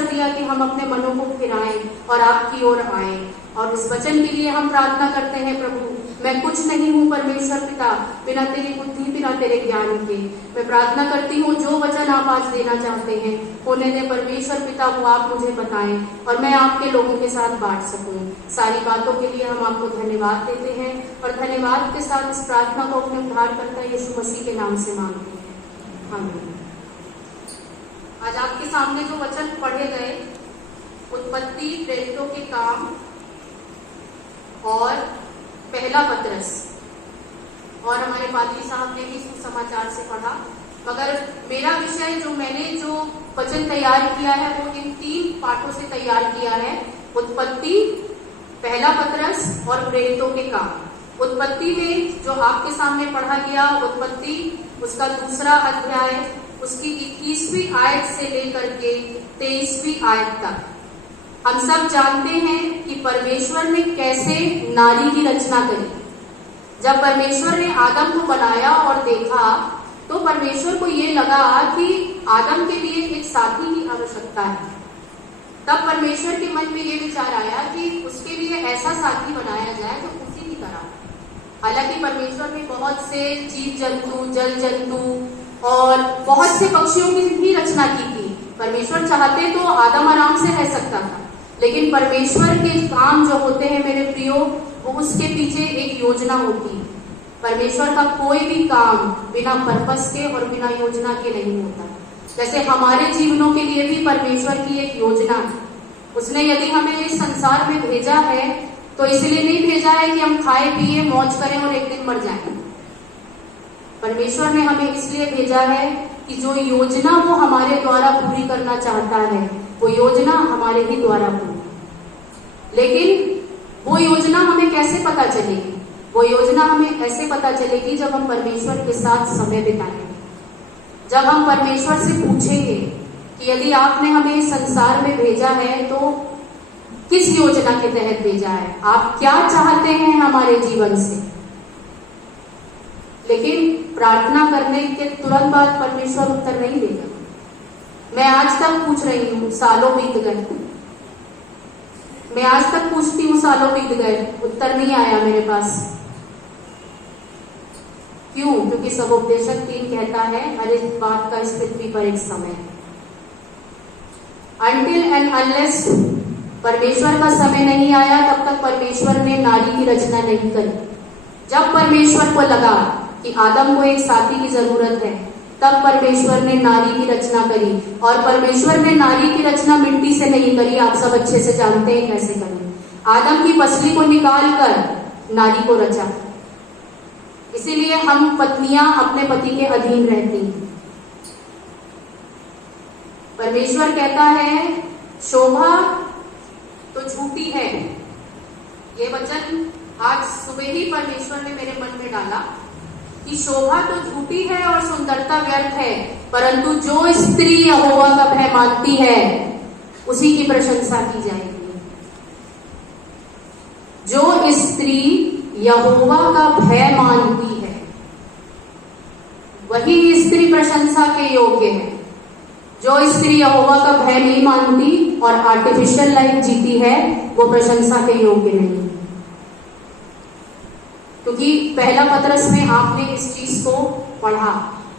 दिया कि हम अपने मनों को फिराएं और आपकी ओर आएं। और इस वचन के लिए हम प्रार्थना करते हैं प्रभु, मैं कुछ नहीं हूँ परमेश्वर पिता बिना तेरी बुद्धि, बिना तेरे ज्ञान के। मैं प्रार्थना करती हूँ जो वचन आप आज देना चाहते हैं होने दे परमेश्वर पिता, वो आप मुझे बताएं और मैं आपके लोगों के साथ बांट सकूं। सारी बातों के लिए हम आपको धन्यवाद देते हैं और धन्यवाद के साथ इस प्रार्थना को अपने उद्धारकर्ता यीशु मसीह के नाम से मांगते हैं, आमीन। आज आपके सामने जो वचन पढ़े गए, उत्पत्ति, प्रेरितों के काम और पहला पत्रस, और हमारे पादरी साहब ने भी सुसमाचार से पढ़ा, मगर मेरा विषय मैंने जो वचन तैयार किया है वो इन 3 पाठों से तैयार किया है। उत्पत्ति, पहला पत्रस और प्रेरितों के काम। उत्पत्ति में जो आपके सामने पढ़ा गया, उत्पत्ति उसका 2रा अध्याय, उसकी 21वीं आयत से लेकर के 23वीं आयत तक। हम सब जानते हैं कि परमेश्वर ने कैसे नारी की रचना करी। जब परमेश्वर ने आदम को बनाया और देखा तो परमेश्वर को ये लगा कि आदम के लिए एक साथी की आवश्यकता है। तब परमेश्वर के मन में ये विचार आया कि उसके लिए ऐसा साथी बनाया जाए जो उसी की तरह। हालांकि परमेश्वर ने बहुत से जीव जंतु, जल जंतु और बहुत से पक्षियों की भी रचना की थी। परमेश्वर चाहते तो आदम आराम से रह सकता था, लेकिन परमेश्वर के काम जो होते हैं मेरे प्रियो, वो उसके पीछे एक योजना होती है। परमेश्वर का कोई भी काम बिना पर्पस के और बिना योजना के नहीं होता। जैसे हमारे जीवनों के लिए भी परमेश्वर की एक योजना है। उसने यदि हमें इस संसार में भेजा है तो इसलिए नहीं भेजा है कि हम खाए पिए मौज करें और एक दिन मर जाएं। परमेश्वर ने हमें इसलिए भेजा है कि जो योजना वो हमारे द्वारा पूरी करना चाहता है वो योजना हमारे ही द्वारा पूरी। लेकिन वो योजना हमें कैसे पता चलेगी? वो योजना हमें ऐसे पता चलेगी जब हम परमेश्वर के साथ समय बिताएंगे, जब हम परमेश्वर से पूछेंगे कि यदि आपने हमें इस संसार में भेजा है तो किस योजना के तहत भेजा है, आप क्या चाहते हैं हमारे जीवन से। लेकिन प्रार्थना करने के तुरंत बाद परमेश्वर उत्तर नहीं देगा। मैं आज तक पूछ रही हूँ, सालों बीत गए, मैं आज तक पूछती हूँ, सालों बीत गए, उत्तर नहीं आया मेरे पास। क्यों? क्योंकि सबोपदेशक 3 कहता है हर एक बात का इस पृथ्वी पर एक समय। Until and unless परमेश्वर का समय नहीं आया तब तक परमेश्वर ने नारी की रचना नहीं करी। जब परमेश्वर को लगा कि आदम को एक साथी की जरूरत है तब परमेश्वर ने नारी की रचना करी। और परमेश्वर ने नारी की रचना मिट्टी से नहीं करी, आप सब अच्छे से जानते हैं कैसे करी। आदम की पसली को निकाल कर नारी को रचा। इसीलिए हम पत्नियां अपने पति के अधीन रहती हैं। परमेश्वर कहता है शोभा तो झूठी है। ये वचन आज सुबह ही परमेश्वर ने मेरे मन में डाला कि शोभा तो झूठी है और सुंदरता व्यर्थ है, परंतु जो स्त्री यहोवा का भय मानती है उसी की प्रशंसा की जाएगी। जो स्त्री यहोवा का भय मानती है वही स्त्री प्रशंसा के योग्य है। जो स्त्री यहोवा का भय नहीं मानती और आर्टिफिशियल लाइफ जीती है वो प्रशंसा के योग्य नहीं। क्योंकि पहला पत्रस में आपने इस चीज को पढ़ा,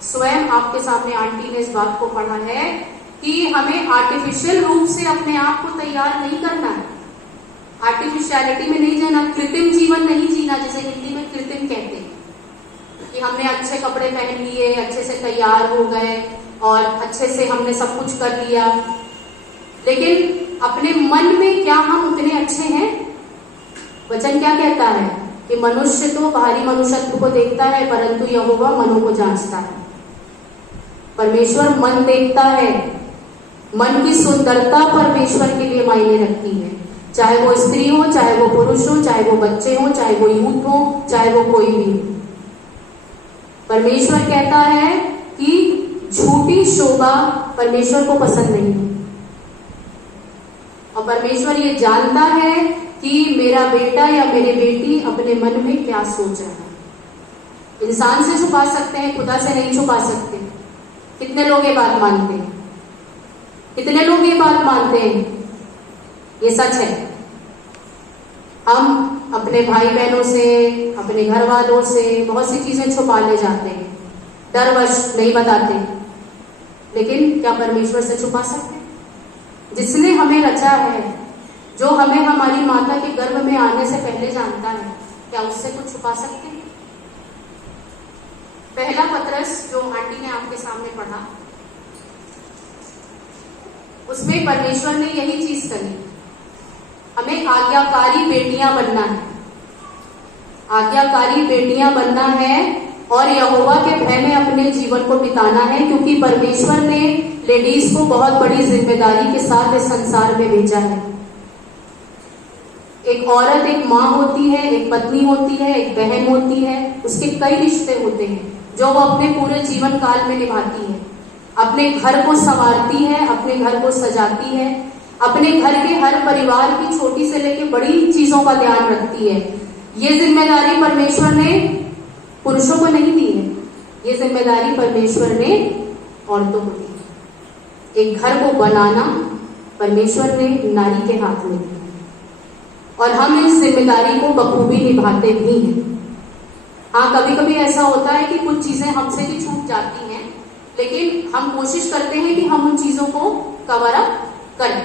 स्वयं आपके सामने आंटी ने इस बात को पढ़ा है कि हमें आर्टिफिशियल रूप से अपने आप को तैयार नहीं करना है, आर्टिफिशियलिटी में नहीं जाना, कृत्रिम जीवन नहीं जीना, जिसे हिंदी में कृत्रिम कहते हैं, कि हमने अच्छे कपड़े पहन लिए, अच्छे से तैयार हो गए और अच्छे से हमने सब कुछ कर लिया, लेकिन अपने मन में क्या हम उतने अच्छे हैं? वचन क्या कहता है कि मनुष्य तो बाहरी मनुष्यत्व को देखता है, परंतु यहोवा मनों को जांचता है। परमेश्वर मन देखता है, मन की सुंदरता परमेश्वर के लिए मायने रखती है, चाहे वो स्त्री हो, चाहे वो पुरुष हो, चाहे वो बच्चे हो, चाहे वो यूथ हो, चाहे वो कोई भी हो। परमेश्वर कहता है कि झूठी शोभा परमेश्वर को पसंद नहीं है, और परमेश्वर ये जानता है कि मेरा बेटा या मेरी बेटी अपने मन में क्या सोच रहा है। इंसान से छुपा सकते हैं, खुदा से नहीं छुपा सकते। कितने लोग ये बात मानते हैं? कितने लोग ये बात मानते हैं? ये सच है। हम अपने भाई बहनों से, अपने घर वालों से बहुत सी चीजें छुपा ले जाते हैं, डरवश नहीं बताते, लेकिन क्या परमेश्वर से छुपा सकते? जिसने हमें रचा है, जो हमें हमारी माता के गर्भ में आने से पहले जानता है, क्या उससे कुछ छुपा सकते हैं? पहला पत्रस जो आंटी ने आपके सामने पढ़ा, उसमें परमेश्वर ने यही चीज करी, हमें आज्ञाकारी बेटियां बनना है, आज्ञाकारी बेटियां बनना है और यहोवा के भय में अपने जीवन को बिताना है, क्योंकि परमेश्वर ने लेडीज को बहुत बड़ी जिम्मेदारी के साथ इस संसार में भेजा है। एक औरत एक माँ होती है, एक पत्नी होती है, एक बहन होती है, उसके कई रिश्ते होते हैं जो वो अपने पूरे जीवन काल में निभाती है। अपने घर को संवारती है, अपने घर को सजाती है, अपने घर के हर परिवार की छोटी से लेकर बड़ी चीजों का ध्यान रखती है। ये जिम्मेदारी परमेश्वर ने पुरुषों को नहीं दी है, ये जिम्मेदारी परमेश्वर ने औरतों को दी है। एक घर को बनाना परमेश्वर ने नारी के हाथ में दिया और हम इस जिम्मेदारी को बखूबी निभाते भी हैं। हाँ, कभी कभी ऐसा होता है कि कुछ चीजें हमसे भी छूट जाती हैं, लेकिन हम कोशिश करते हैं कि हम उन चीजों को कवर अप करें,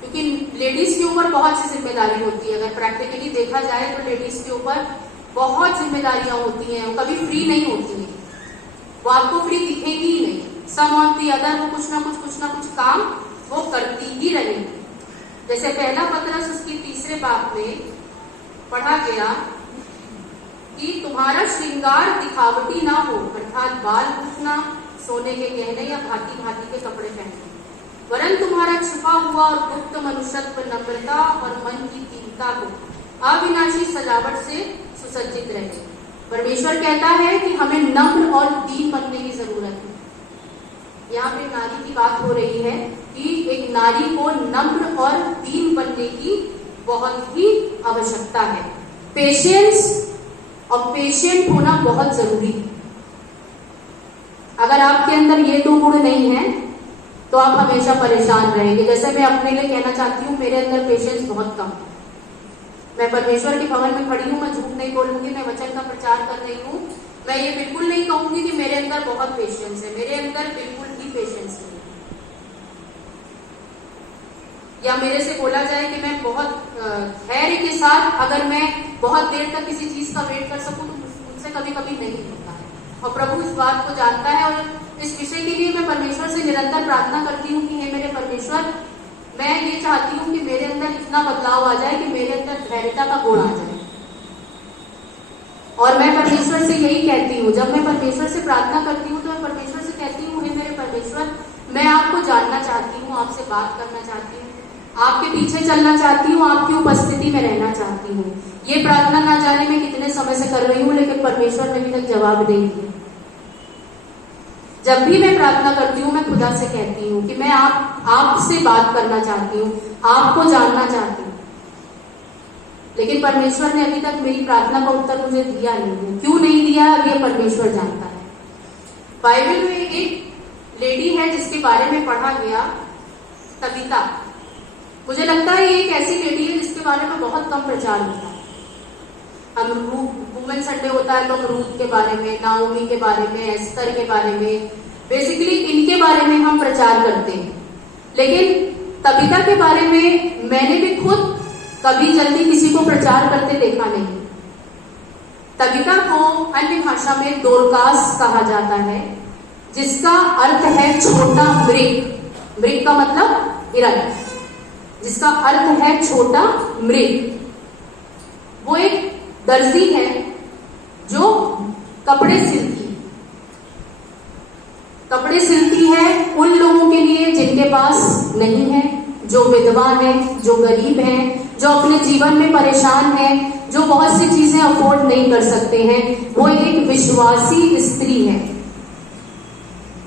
क्योंकि लेडीज के ऊपर बहुत सी जिम्मेदारी होती है। अगर प्रैक्टिकली देखा जाए तो लेडीज के ऊपर बहुत जिम्मेदारियां होती हैं, वो कभी फ्री नहीं होती हैं, वो आपको फ्री दिखेगी ही नहीं। सम ऑन दी अदर वो कुछ ना कुछ काम वो करती ही रहेगी। जैसे पहला पत्रस उसकी तीसरे बाब में पढ़ा गया कि तुम्हारा श्रृंगार दिखावटी ना हो, अर्थात बाल पूछना, सोने के गहने या भांति भांति के कपड़े पहनने, वरन तुम्हारा छिपा हुआ और गुप्त मनुष्यत्व नम्रता और मन की दीनता को अविनाशी सजावट से सुसज्जित रहे। परमेश्वर कहता है कि हमें नम्र और दीन बनने की जरूरत है। यहाँ पे नारी की बात हो रही है कि एक नारी को नम्र और दीन बनने की बहुत ही आवश्यकता है। पेशेंस और पेशेंट होना बहुत जरूरी है। अगर आपके अंदर ये दो गुण नहीं है तो आप हमेशा परेशान रहेंगे। जैसे मैं अपने लिए कहना चाहती हूँ, मेरे अंदर पेशेंस बहुत कम है। मैं परमेश्वर के भवन में खड़ी हूँ, मैं झूठ नहीं बोलूंगी, मैं वचन का प्रचार कर रही हूँ। मैं ये बिल्कुल नहीं कहूंगी कि मेरे अंदर बहुत पेशेंस है, मेरे अंदर बिल्कुल ही पेशेंस नहीं। या मेरे से बोला जाए कि मैं बहुत धैर्य के साथ अगर मैं बहुत देर तक किसी चीज का वेट कर सकूं तो मुझसे कभी कभी नहीं होता है, और प्रभु इस बात को जानता है। और इस विषय के लिए मैं परमेश्वर से निरंतर प्रार्थना करती हूँ कि हे मेरे परमेश्वर, मैं ये चाहती हूँ कि मेरे अंदर इतना बदलाव आ जाए कि मेरे अंदर धैर्यता का गुण आ जाए। और मैं परमेश्वर से यही कहती हूँ, जब मैं परमेश्वर से प्रार्थना करती हूँ तो मैं परमेश्वर से कहती हूँ, हे मेरे परमेश्वर, मैं आपको जानना चाहती हूँ, आपसे बात करना चाहती हूँ, आपके पीछे चलना चाहती हूँ, आपकी उपस्थिति में रहना चाहती हूँ। ये प्रार्थना ना जाने मैं कितने समय से कर रही हूँ, लेकिन परमेश्वर ने अभी तक जवाब नहीं दिया। जब भी मैं प्रार्थना करती हूँ मैं खुदा से कहती हूँ कि मैं आपसे बात करना चाहती हूँ, आपको जानना चाहती हूँ, लेकिन परमेश्वर ने अभी तक मेरी प्रार्थना का उत्तर मुझे दिया नहीं है। क्यों नहीं दिया ये परमेश्वर जानता है। बाइबल में एक लेडी है जिसके बारे में पढ़ा गया, तबीता। मुझे लगता है ये एक ऐसी लेडी है जिसके बारे में बहुत कम प्रचार होता है। हम वुमेन संडे होता है तो हम रूथ के बारे में, नाओमी के बारे में, एस्तर के बारे में, बेसिकली इनके बारे में हम प्रचार करते हैं। लेकिन तबीता के बारे में मैंने भी खुद कभी जल्दी किसी को प्रचार करते देखा नहीं। तबीता को अन्य भाषा में दोरकास कहा जाता है, जिसका अर्थ है छोटा मृग। मृग का मतलब हिरन, जिसका अर्थ है छोटा मृग। वो एक दर्जी है जो कपड़े सिलती है उन लोगों के लिए जिनके पास नहीं है, जो विधवा है, जो गरीब है, जो अपने जीवन में परेशान है, जो बहुत सी चीजें अफोर्ड नहीं कर सकते हैं। वो एक विश्वासी स्त्री है।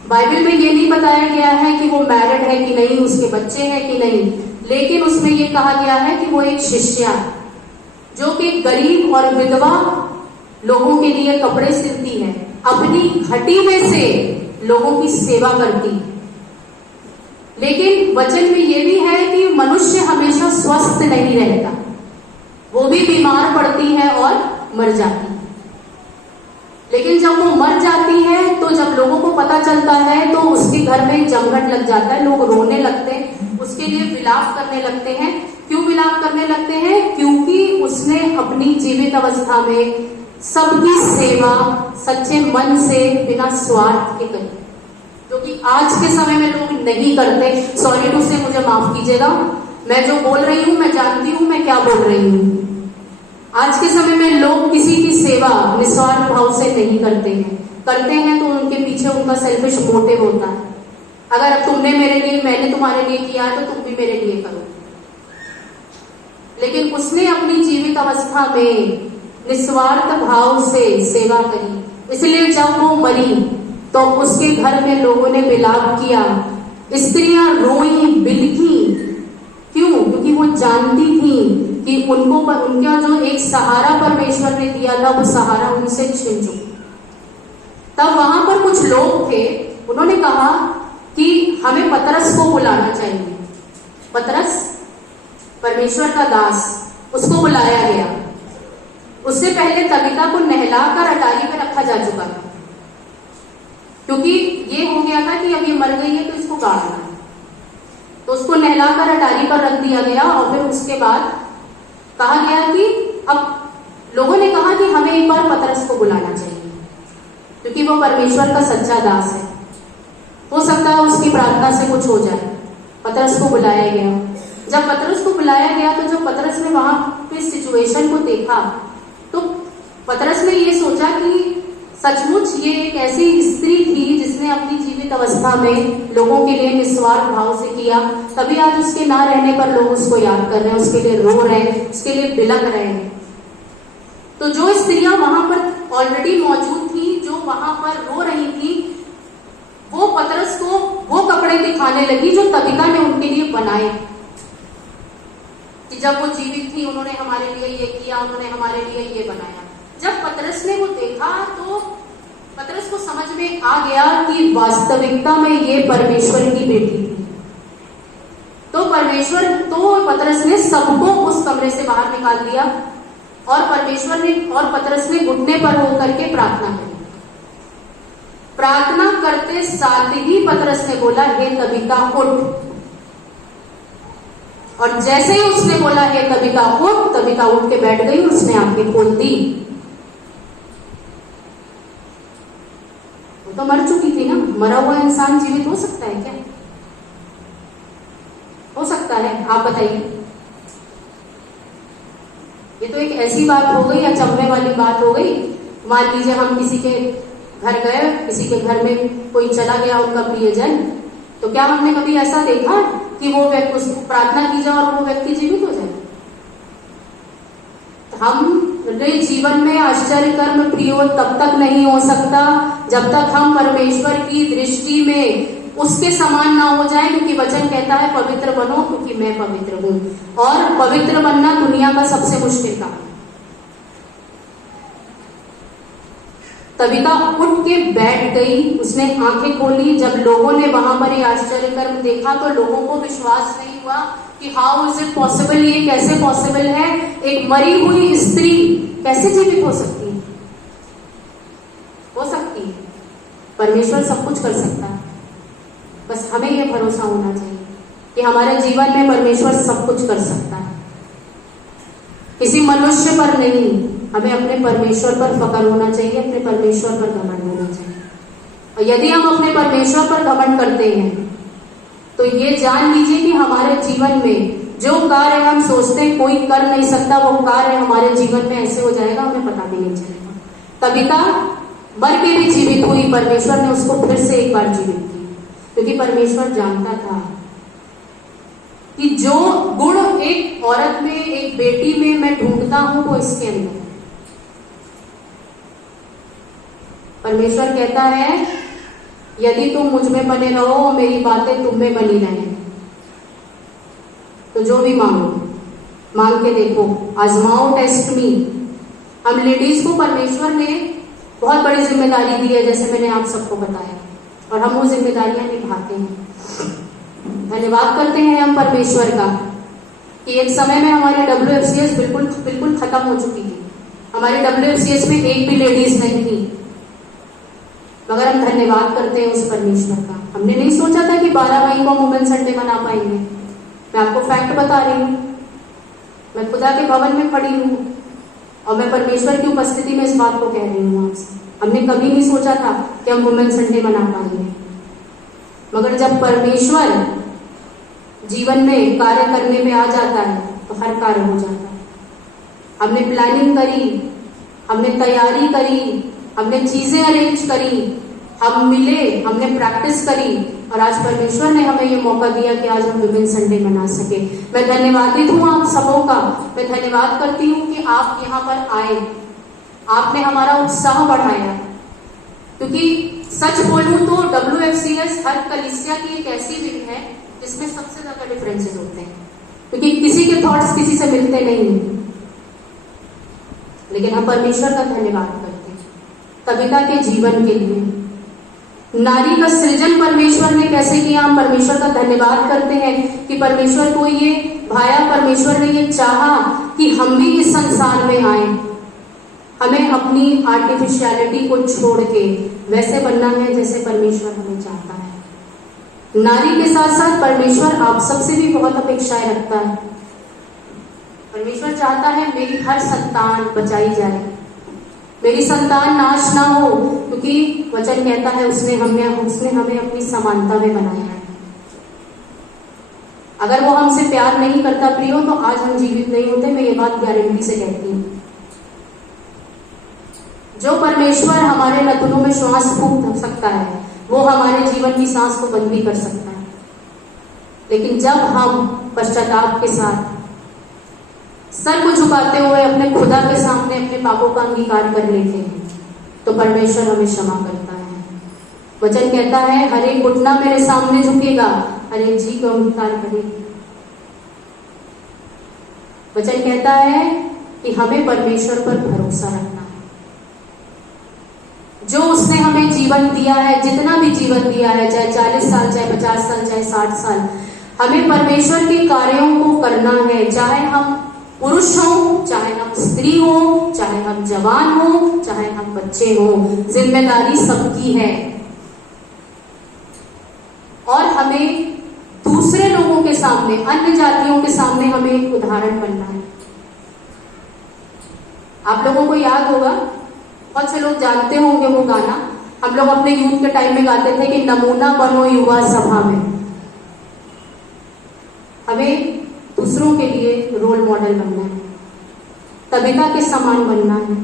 बाइबल में ये नहीं बताया गया है कि वो मैरिड है कि नहीं, उसके बच्चे हैं कि नहीं, लेकिन उसमें ये कहा गया है कि वो एक शिष्या जो कि गरीब और विधवा लोगों के लिए कपड़े सिलती है, अपनी घटी में से लोगों की सेवा करती है। लेकिन वचन में ये भी है कि मनुष्य हमेशा स्वस्थ नहीं रहता, वो भी बीमार पड़ती है और मर जाती है। लेकिन जब वो मर जाती है तो जब लोगों को पता चलता है तो उसके घर में जमघट लग जाता है, लोग रोने लगते हैं, उसके लिए विलाप करने लगते हैं। क्यों विलाप करने लगते हैं? क्योंकि उसने अपनी जीवित अवस्था में सबकी सेवा सच्चे मन से बिना स्वार्थ के करी, जो कि आज के समय में लोग नहीं करते। सॉरी टू से, मुझे माफ कीजिएगा, मैं जो बोल रही हूँ मैं जानती हूँ मैं क्या बोल रही हूँ। आज के समय में लोग किसी की सेवा निस्वार्थ भाव से नहीं करते हैं, करते हैं तो उनके पीछे उनका सेल्फिश मोटिव होता है। अगर तुमने मेरे लिए, मैंने तुम्हारे लिए किया है तो तुम भी मेरे लिए करो। लेकिन उसने अपनी जीवित अवस्था में निस्वार्थ भाव से सेवा करी, इसलिए जब वो मरी तो उसके घर में लोगों ने विलाप किया, स्त्रियां रोई बिलखी। क्यों? क्योंकि वो जानती थी कि उनको उनका जो एक सहारा परमेश्वर ने दिया था वो सहारा उनसे छिन चुका। तब वहां पर कुछ लोग थे, उन्होंने कहा कि हमें पतरस को बुलाना चाहिए। पतरस परमेश्वर का दास, उसको बुलाया गया। उससे पहले तबीता को नहलाकर अटारी पर रखा जा चुका था, क्योंकि ये हो गया था कि अब ये मर गई है तो इसको गाड़ना है। तो उसको नहलाकर अटारी पर रख दिया गया और फिर उसके बाद कहा गया कि अब लोगों ने कहा कि हमें एक बार पतरस को बुलाना चाहिए, क्योंकि वो परमेश्वर का सच्चा दास है, हो सकता है उसकी प्रार्थना से कुछ हो जाए। पतरस को बुलाया गया। जब पतरस को बुलाया गया तो जब पतरस ने वहां पे सिचुएशन को देखा तो पतरस ने ये सोचा कि सचमुच ये एक ऐसी स्त्री थी जिसने अपनी जीवित अवस्था में लोगों के लिए निस्वार्थ भाव से किया, तभी आज उसके ना रहने पर लोग उसको याद कर रहे हैं, उसके लिए रो रहे हैं, उसके लिए बिलख रहे हैं। तो जो स्त्रियां वहां पर ऑलरेडी मौजूद थी, जो वहां पर रो रही थी, वो पतरस को वो कपड़े दिखाने लगी जो तबीता ने उनके लिए बनाए, कि जब वो जीवित थी उन्होंने हमारे लिए ये किया, उन्होंने हमारे लिए ये बनाया। जब पतरस ने वो देखा तो पतरस को समझ में आ गया कि वास्तविकता में ये परमेश्वर की बेटी थी। तो पतरस ने सबको उस कमरे से बाहर निकाल दिया और पतरस ने घुटने पर होकर के प्रार्थना करी। प्रार्थना करते साथ ही पतरस ने बोला, हे तबीता उठ। और जैसे ही उसने बोला हे तबीता उठ, तबीता उठ के बैठ गई, उसने आंखें खोल दी। वो तो मर चुकी थी ना, मरा हुआ इंसान जीवित हो सकता है क्या? हो सकता है? आप बताइए। ये तो एक ऐसी बात हो गई, अचंभे वाली बात हो गई। मान लीजिए हम किसी के घर गए, किसी के घर में कोई चला गया उनका प्रियजन, तो क्या हमने कभी ऐसा देखा कि वो व्यक्ति, उसको प्रार्थना की जाए और वो व्यक्ति जीवित हो जाए? हमरे जीवन में आश्चर्य कर्म प्रयोग तब तक नहीं हो सकता जब तक हम परमेश्वर की दृष्टि में उसके समान ना हो जाए, क्योंकि वचन कहता है पवित्र बनो क्योंकि मैं पवित्र हूं। और पवित्र बनना दुनिया का सबसे मुश्किल काम। तबीता उठ के बैठ गई, उसने आंखें खोली। जब लोगों ने वहां पर ये आश्चर्य कर्म देखा तो लोगों को विश्वास नहीं हुआ कि हाउ इज इट पॉसिबल, ये कैसे पॉसिबल है? एक मरी हुई स्त्री कैसे जीवित हो सकती है? परमेश्वर सब कुछ कर सकता है। बस हमें यह भरोसा होना चाहिए कि हमारे जीवन में परमेश्वर सब कुछ कर सकता है। किसी मनुष्य पर नहीं, हमें अपने परमेश्वर पर फक्र होना चाहिए, अपने परमेश्वर पर घमंड होना चाहिए। और यदि हम अपने परमेश्वर पर घमंड करते हैं तो ये जान लीजिए कि हमारे जीवन में जो कार्य हम सोचते हैं कोई कर नहीं सकता, वो कार्य हमारे जीवन में ऐसे हो जाएगा हमें पता भी नहीं चलेगा। कविता मर के भी जीवित हुई, परमेश्वर ने उसको फिर से एक बार जीवित की, क्योंकि परमेश्वर जानता था कि जो गुण एक औरत में, एक बेटी में मैं ढूंढता हूं वो इसके अंदर है। परमेश्वर कहता है यदि तुम मुझ में बने रहो और मेरी बातें तुम में बनी रहें तो जो भी मांगो मांग के देखो, आजमाओ, टेस्ट मी। हम लेडीज को परमेश्वर ने बहुत बड़ी जिम्मेदारी दी है, जैसे मैंने आप सबको बताया, और हम वो जिम्मेदारियां निभाते हैं। धन्यवाद करते हैं हम परमेश्वर का कि एक समय में हमारे WFCS बिल्कुल खत्म हो चुकी थी। हमारे WFCS में एक भी लेडीज नहीं थी, मगर हम धन्यवाद करते हैं उस परमेश्वर का। हमने नहीं सोचा था कि 12 मई को वुमेन संडे मना पाएंगे। मैं आपको फैक्ट बता रही हूँ, मैं खुदा के भवन में खड़ी हूँ और मैं परमेश्वर की उपस्थिति में इस बात को कह रही हूँ आपसे। हमने कभी नहीं सोचा था कि हम वुमेन संडे मना पाएंगे, मगर जब परमेश्वर जीवन में कार्य करने में आ जाता है तो हर कार्य हो जाता है। हमने प्लानिंग करी, हमने तैयारी करी, हमने चीजें अरेंज करी, हम मिले, हमने प्रैक्टिस करी, और आज परमेश्वर ने हमें ये मौका दिया कि आज हम वुमेन संडे मना सके। मैं धन्यवादित हूँ आप सबों का। मैं धन्यवाद करती हूँ कि आप यहाँ पर आए, आपने हमारा उत्साह बढ़ाया, क्योंकि सच बोलूं तो WFCS हर कलीसिया की एक ऐसी विंग है जिसमें सबसे ज्यादा डिफरेंसेस होते हैं, क्योंकि किसी के थॉट्स किसी से मिलते नहीं हैं। लेकिन हम परमेश्वर का धन्यवाद करते हैं कविता के जीवन के लिए। नारी का सृजन परमेश्वर ने कैसे किया, हम परमेश्वर का धन्यवाद करते हैं कि परमेश्वर को ये भाया, परमेश्वर ने ये चाहा कि हम भी इस संसार में आए। हमें अपनी आर्टिफिशियलिटी को छोड़ के वैसे बनना है जैसे परमेश्वर हमें चाहता है। नारी के साथ साथ परमेश्वर आप सबसे भी बहुत अपेक्षाएं रखता है। परमेश्वर चाहता है मेरी हर संतान बचाई जाए, मेरी संतान नाश ना हो, क्योंकि वचन कहता है उसने हमें अपनी समानता में बनाया है। अगर वो हमसे प्यार नहीं करता प्रियो तो आज हम जीवित नहीं होते, मैं ये बात गारंटी से कहती हूँ। जो परमेश्वर हमारे नथुनों में श्वास फूंक सकता है वो हमारे जीवन की सांस को बंद भी कर सकता है। लेकिन जब हम पश्चाताप के साथ सर को झुकाते हुए अपने खुदा के सामने अपने पापों का अंगीकार कर लेते हैं तो परमेश्वर हमें क्षमा करता है। वचन कहता है हर एक घुटना मेरे सामने झुकेगा, हर एक जी को अंगीकार करेगी। वचन कहता है कि हमें परमेश्वर पर भरोसा रखना है। जो उसने हमें जीवन दिया है, जितना भी जीवन दिया है, चाहे 40 साल, चाहे 50 साल, चाहे 60 साल, हमें परमेश्वर के कार्यों को करना है। चाहे हम पुरुष हो, चाहे हम स्त्री हो, चाहे हम जवान हो, चाहे हम बच्चे हो, जिम्मेदारी सबकी है। और हमें दूसरे लोगों के सामने, अन्य जातियों के सामने हमें एक उदाहरण बनना है। आप लोगों को याद होगा, बहुत से लोग जानते होंगे वो गाना, हम लोग अपने यूथ के टाइम में गाते थे कि नमूना बनो युवा सभा में। हमें दूसरों के लिए रोल मॉडल बनना है, कविता के समान बनना है,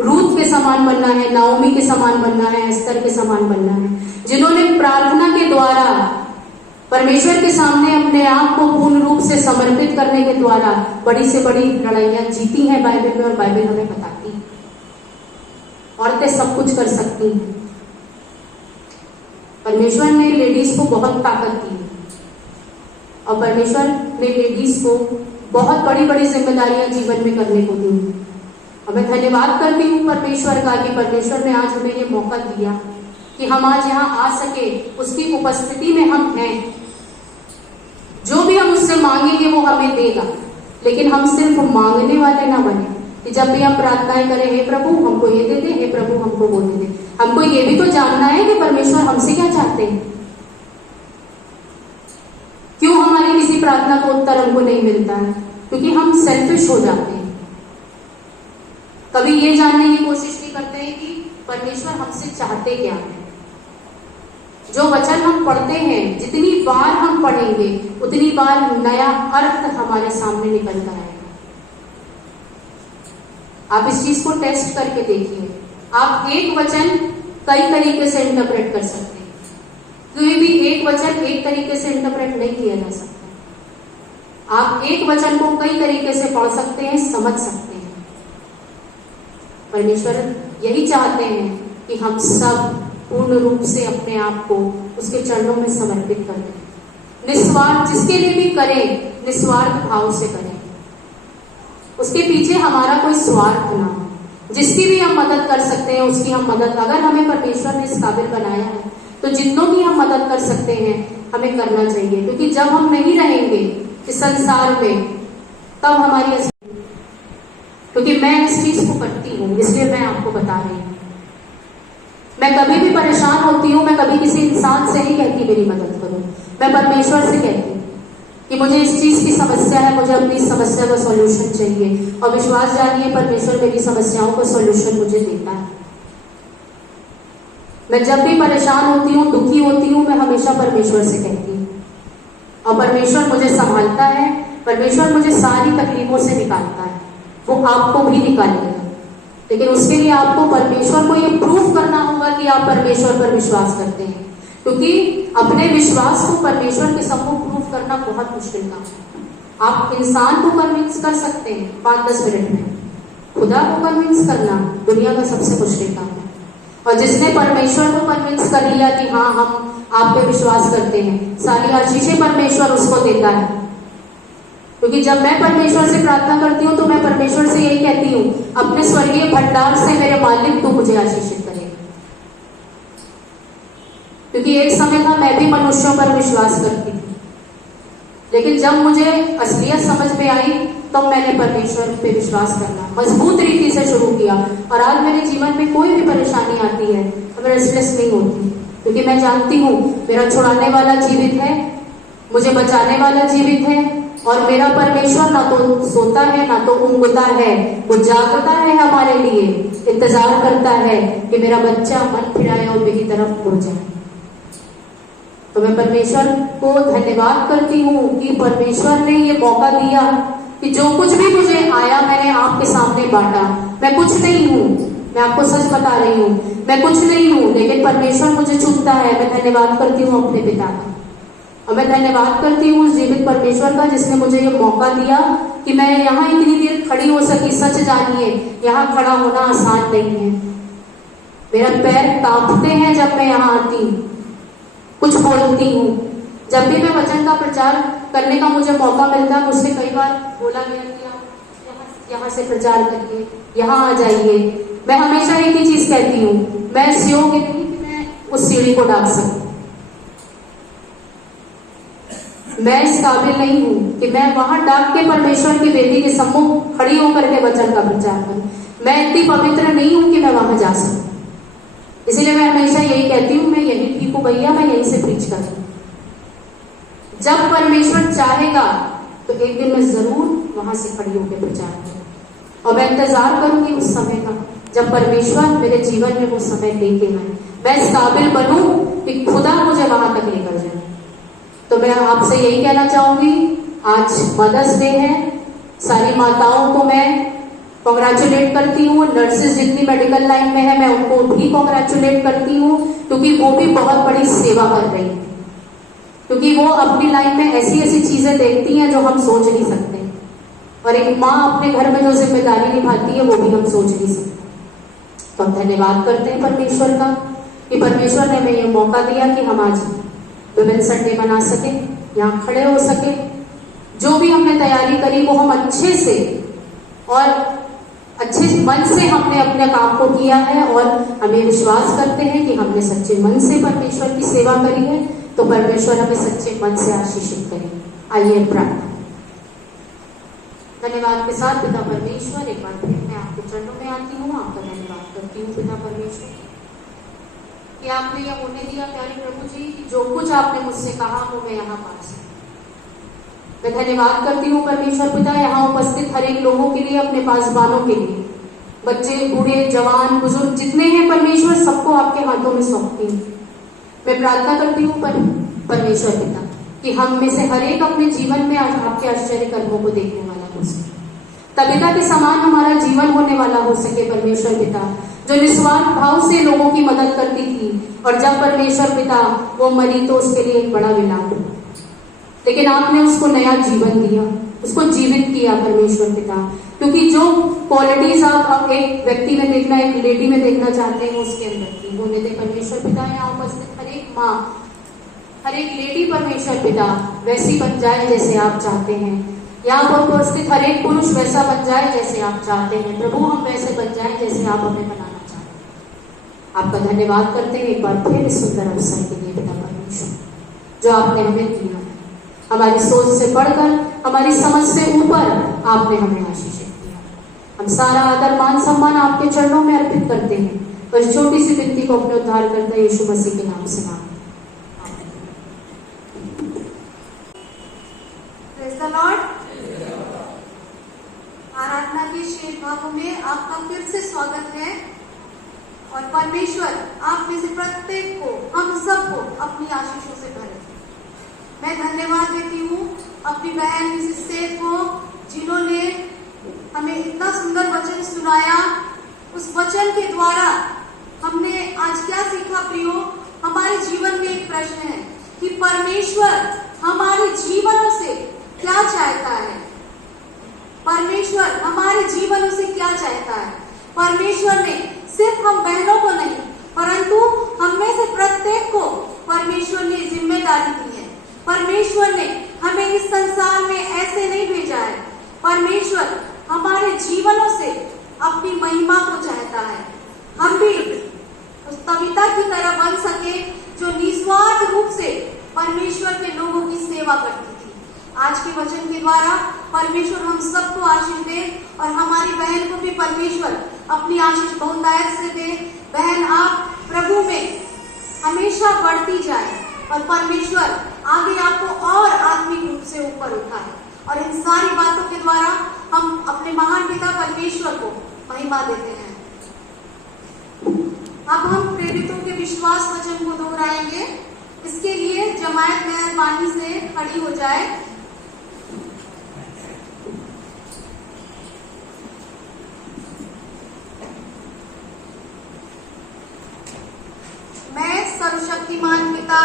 रूथ के समान बनना है, नाओमी के समान बनना है, एस्तर के समान बनना है, जिन्होंने प्रार्थना के द्वारा परमेश्वर के सामने अपने आप को पूर्ण रूप से समर्पित करने के द्वारा बड़ी से बड़ी लड़ाइयां जीती हैं बाइबल में। और बाइबल हमें बताती है औरतें सब कुछ कर सकती हैं। परमेश्वर ने लेडीज को बहुत ताकत दी और परमेश्वर ने लेडीज को बहुत बड़ी बड़ी जिम्मेदारियां जीवन में करने को दी। और मैं धन्यवाद करती हूँ परमेश्वर का कि परमेश्वर ने आज हमें ये मौका दिया कि हम आज यहाँ आ सके, उसकी उपस्थिति में हम हैं। जो भी हम उससे मांगेंगे वो हमें देगा, लेकिन हम सिर्फ मांगने वाले ना बने, कि जब भी हम प्रार्थनाएं करें, हे प्रभु हमको ये दे दे, हे प्रभु हमको वो दे दे। हमको ये भी तो जानना है कि परमेश्वर हमसे क्या चाहते हैं। क्यों हमारी किसी प्रार्थना का उत्तर हमको नहीं मिलता है? क्योंकि हम सेल्फिश हो जाते हैं। कभी ये जानने की कोशिश नहीं करते हैं कि परमेश्वर हमसे चाहते क्या है। जो वचन हम पढ़ते हैं, जितनी बार हम पढ़ेंगे उतनी बार नया अर्थ हमारे सामने निकलता है। आप इस चीज को टेस्ट करके देखिए। आप एक वचन कई तरीके से इंटरप्रेट कर सकते हैं, कोई भी एक वचन एक तरीके से इंटरप्रेट नहीं किया जा सकता। आप एक वचन को कई तरीके से पढ़ सकते हैं, समझ सकते हैं। परमेश्वर यही चाहते हैं कि हम सब पूर्ण रूप से अपने आप को उसके चरणों में समर्पित कर दें। निस्वार्थ, जिसके लिए भी करें निस्वार्थ भाव से करें। उसके पीछे हमारा कोई स्वार्थ ना हो। जिसकी भी हम मदद कर सकते हैं उसकी हम मदद, अगर हमें परमेश्वर ने इस काबिल बनाया है तो जितनों की हम मदद कर सकते हैं हमें करना चाहिए। क्योंकि जब हम नहीं रहेंगे इस संसार में तब हमारी, क्योंकि मैं इस चीज को करती हूँ इसलिए मैं आपको बता रही हूँ। मैं कभी भी परेशान होती हूँ, मैं कभी किसी इंसान से नहीं कहती मेरी मदद करो, मैं परमेश्वर से कहती हूँ कि मुझे इस चीज की समस्या है, मुझे अपनी समस्या का सॉल्यूशन चाहिए। और विश्वास जानिए परमेश्वर मेरी समस्याओं का सॉल्यूशन मुझे देता है। मैं जब भी परेशान होती हूँ, दुखी होती हूँ, मैं हमेशा परमेश्वर से कहती हूँ और परमेश्वर मुझे संभालता है। परमेश्वर मुझे सारी तकलीफों से निकालता है। वो आपको भी निकालेगा, लेकिन उसके लिए आपको परमेश्वर को ये प्रूफ करना होगा कि आप परमेश्वर पर विश्वास करते हैं। क्योंकि अपने विश्वास को परमेश्वर के सम्मुख प्रूफ करना बहुत मुश्किल काम है। आप इंसान को कन्विंस कर सकते हैं 5-10 मिनट में, खुदा को कन्विंस करना दुनिया का सबसे मुश्किल काम है। और जिसने परमेश्वर को कन्विंस कर लिया कि हाँ हम आप पे विश्वास करते हैं, सारी आशीषें परमेश्वर उसको देता है। क्योंकि जब मैं परमेश्वर से प्रार्थना करती हूँ तो मैं परमेश्वर से यही कहती हूँ, अपने स्वर्गीय भंडार से मेरे मालिक तू मुझे आशीषित करेगा। क्योंकि एक समय था मैं भी मनुष्यों पर विश्वास करती थी, लेकिन जब मुझे असलियत समझ में आई तब मैंने परमेश्वर पे विश्वास करना मजबूत रीति से शुरू किया। और आज मेरे जीवन में कोई भी परेशानी आती है तो मैं रेस्टलेस नहीं होती, क्योंकि मैं जानती हूँ मेरा छुड़ाने वाला जीवित है, मुझे बचाने वाला जीवित है। और मेरा परमेश्वर ना तो सोता है ना तो ऊँघता है, वो जागता है हमारे लिए, इंतजार करता है कि मेरा बच्चा मन फिराए और मेरी तरफ मुड़ जाए। तो मैं परमेश्वर को धन्यवाद करती हूँ कि परमेश्वर ने ये मौका दिया कि जो कुछ भी मुझे आया मैंने आपके सामने बांटा। मैं कुछ नहीं हूँ, मैं आपको सच बता रही हूँ, मैं कुछ नहीं हूँ, लेकिन परमेश्वर मुझे चुनता है। मैं धन्यवाद करती हूँ अपने पिता का, और मैं धन्यवाद करती हूँ उस जीवित परमेश्वर का जिसने मुझे ये मौका दिया कि मैं यहाँ इतनी देर खड़ी हो सकी। सच जानिए यहाँ खड़ा होना आसान नहीं है। मेरा पैर कांपते हैं जब मैं यहाँ आती हूँ, कुछ बोलती हूँ। जब भी मैं वचन का प्रचार करने का मुझे मौका मिलता है, मुझसे कई बार बोला गया कि आप यहाँ से प्रचार करिए, यहाँ आ जाइए। मैं हमेशा एक ही चीज कहती हूँ, मैं इस योग्य नहीं कि मैं उस सीढ़ी को डाल सकूं। मैं इस काबिल नहीं हूँ कि मैं वहां डाक के परमेश्वर की वेदी के सम्मुख खड़ी होकर के वचन का प्रचार करूं। मैं इतनी पवित्र नहीं हूँ कि मैं वहां जा सकूं। इसीलिए मैं हमेशा यही कहती हूँ, मैं यही ठीक हूँ भैया, मैं यहीं से प्रीच करूँ। जब परमेश्वर चाहेगा तो एक दिन मैं जरूर वहां से खड़ी होकर प्रचार करूँ, और मैं इंतजार करूंगी उस समय का जब परमेश्वर मेरे जीवन में वो समय लेके आए, मैं इस काबिल बनूं कि खुदा मुझे वहां तक लेकर जाए। तो मैं आपसे यही कहना चाहूंगी, आज मदर्स डे है, सारी माताओं को मैं कॉन्ग्रेचुलेट करती हूँ। नर्सेज जितनी मेडिकल लाइन में है मैं उनको भी कॉन्ग्रेचुलेट करती हूँ, क्योंकि वो भी बहुत बड़ी सेवा कर रही है। क्योंकि वो अपनी लाइन में ऐसी ऐसी चीजें देखती हैं जो हम सोच नहीं सकते, और एक माँ अपने घर में जो जिम्मेदारी निभाती है वो भी हम सोच नहीं सकते। तो हम धन्यवाद करते हैं परमेश्वर का कि परमेश्वर ने हमें ये मौका दिया कि हम आज विमेन संडे मना सके, यहाँ खड़े हो सके। जो भी हमने तैयारी करी वो हम अच्छे से और अच्छे मन से हमने अपने काम को किया है, और हमें विश्वास करते हैं कि हमने सच्चे मन से परमेश्वर की सेवा करी है, तो परमेश्वर हमें सच्चे मन से आशीषित करे। आइए प्रार्थना। धन्यवाद के साथ पिता परमेश्वर एक बार फिर मैं आपके चरणों में आती हूँ, आपका धन्यवाद करती हूँ पिता परमेश्वर कि आपने यह होने दिया प्यारे प्रभु जी, जो कुछ आपने मुझसे कहा वो मैं यहाँ पा सकूं। मैं धन्यवाद करती हूँ परमेश्वर पिता यहाँ उपस्थित हर एक लोगों के लिए, अपने पासवानों के लिए, बच्चे बूढ़े जवान बुजुर्ग जितने हैं परमेश्वर सबको आपके हाथों में सौंपती हूँ। मैं प्रार्थना करती हूँ परमेश्वर पिता कि हम में से हर एक अपने जीवन में आपके आश्चर्य कर्मों को देखने वाला हो सके, तबिता के समान हमारा जीवन होने वाला हो सके परमेश्वर पिता, जो निस्वार्थ भाव से लोगों की मदद करती थी और जब परमेश्वर पिता वो मरी तो उसके लिए एक बड़ा विलाप हुआ, लेकिन आपने उसको नया जीवन दिया, उसको जीवित किया परमेश्वर पिता। क्योंकि जो क्वालिटीज आप एक व्यक्ति में देखना, एक लेडी में देखना चाहते हैं उसके अंदर थी, होने दे परमेश्वर पिता। यहाँ उपस्थित हर एक माँ, हर एक लेडी परमेश्वर पिता वैसी बन जाए जैसे आप चाहते हैं। यहाँ पर उपस्थित हर एक पुरुष वैसा बन जाए जैसे आप चाहते हैं। प्रभु हम वैसे बन जाए जैसे आप हमें बनाना चाहते हैं। आपका धन्यवाद करते हैं एक बार फिर इस सुंदर अवसर के लिए पिता परमेश्वर, जो आपने हमें दिया है। हमारी सोच से बढ़कर, हमारी समझ से ऊपर आपने हमें आशीष दिया। हम सारा आदर मान सम्मान आपके चरणों में अर्पित करते हैं और इस छोटी सी विनती को अपने उद्धार करता यीशु मसीह के नाम से मांगते हैं। Praise the Lord. आराधना के शेष भागों में आपका फिर से स्वागत है और परमेश्वर आप में से प्रत्येक को, हम सबको अपनी आशीषों से भरे। मैं धन्यवाद देती हूँ अपनी बहन मिसेस सेठ को, जिन्होंने हमें इतना सुंदर वचन सुनाया। उस वचन के द्वारा हमने आज क्या सीखा प्रियो? हमारे जीवन में एक प्रश्न है कि परमेश्वर हमारे जीवनों से क्या चाहता है। परमेश्वर हमारे जीवनों से क्या चाहता है। परमेश्वर ने सिर्फ हम बहनों को नहीं, परंतु हम में से प्रत्येक को परमेश्वर ने जिम्मेदारी दी है। परमेश्वर ने हमें इस संसार में ऐसे नहीं भेजा है। परमेश्वर हमारे जीवनों से अपनी महिमा को चाहता है। हम भी उस तबिता की तरह बन सके जो निस्वार्थ रूप से परमेश्वर के लोगों की सेवा करती थी। आज के वचन के द्वारा परमेश्वर हम सबको आशीष दे और हमारी बहन को भी परमेश्वर अपनी आशीष बहुतायत से दे। बहन आप प्रभु में हमेशा बढ़ती जाए और परमेश्वर आगे आपको और आत्मिक रूप से ऊपर उठाए। और इन सारी बातों के द्वारा हम अपने महान पिता परमेश्वर को महिमा देते हैं। अब हम प्रेरितों के विश्वास वचन को दोहराएंगे। इसके लिए जमायत मेहरबानी से खड़ी हो जाए। मैं सर्वशक्तिमान पिता,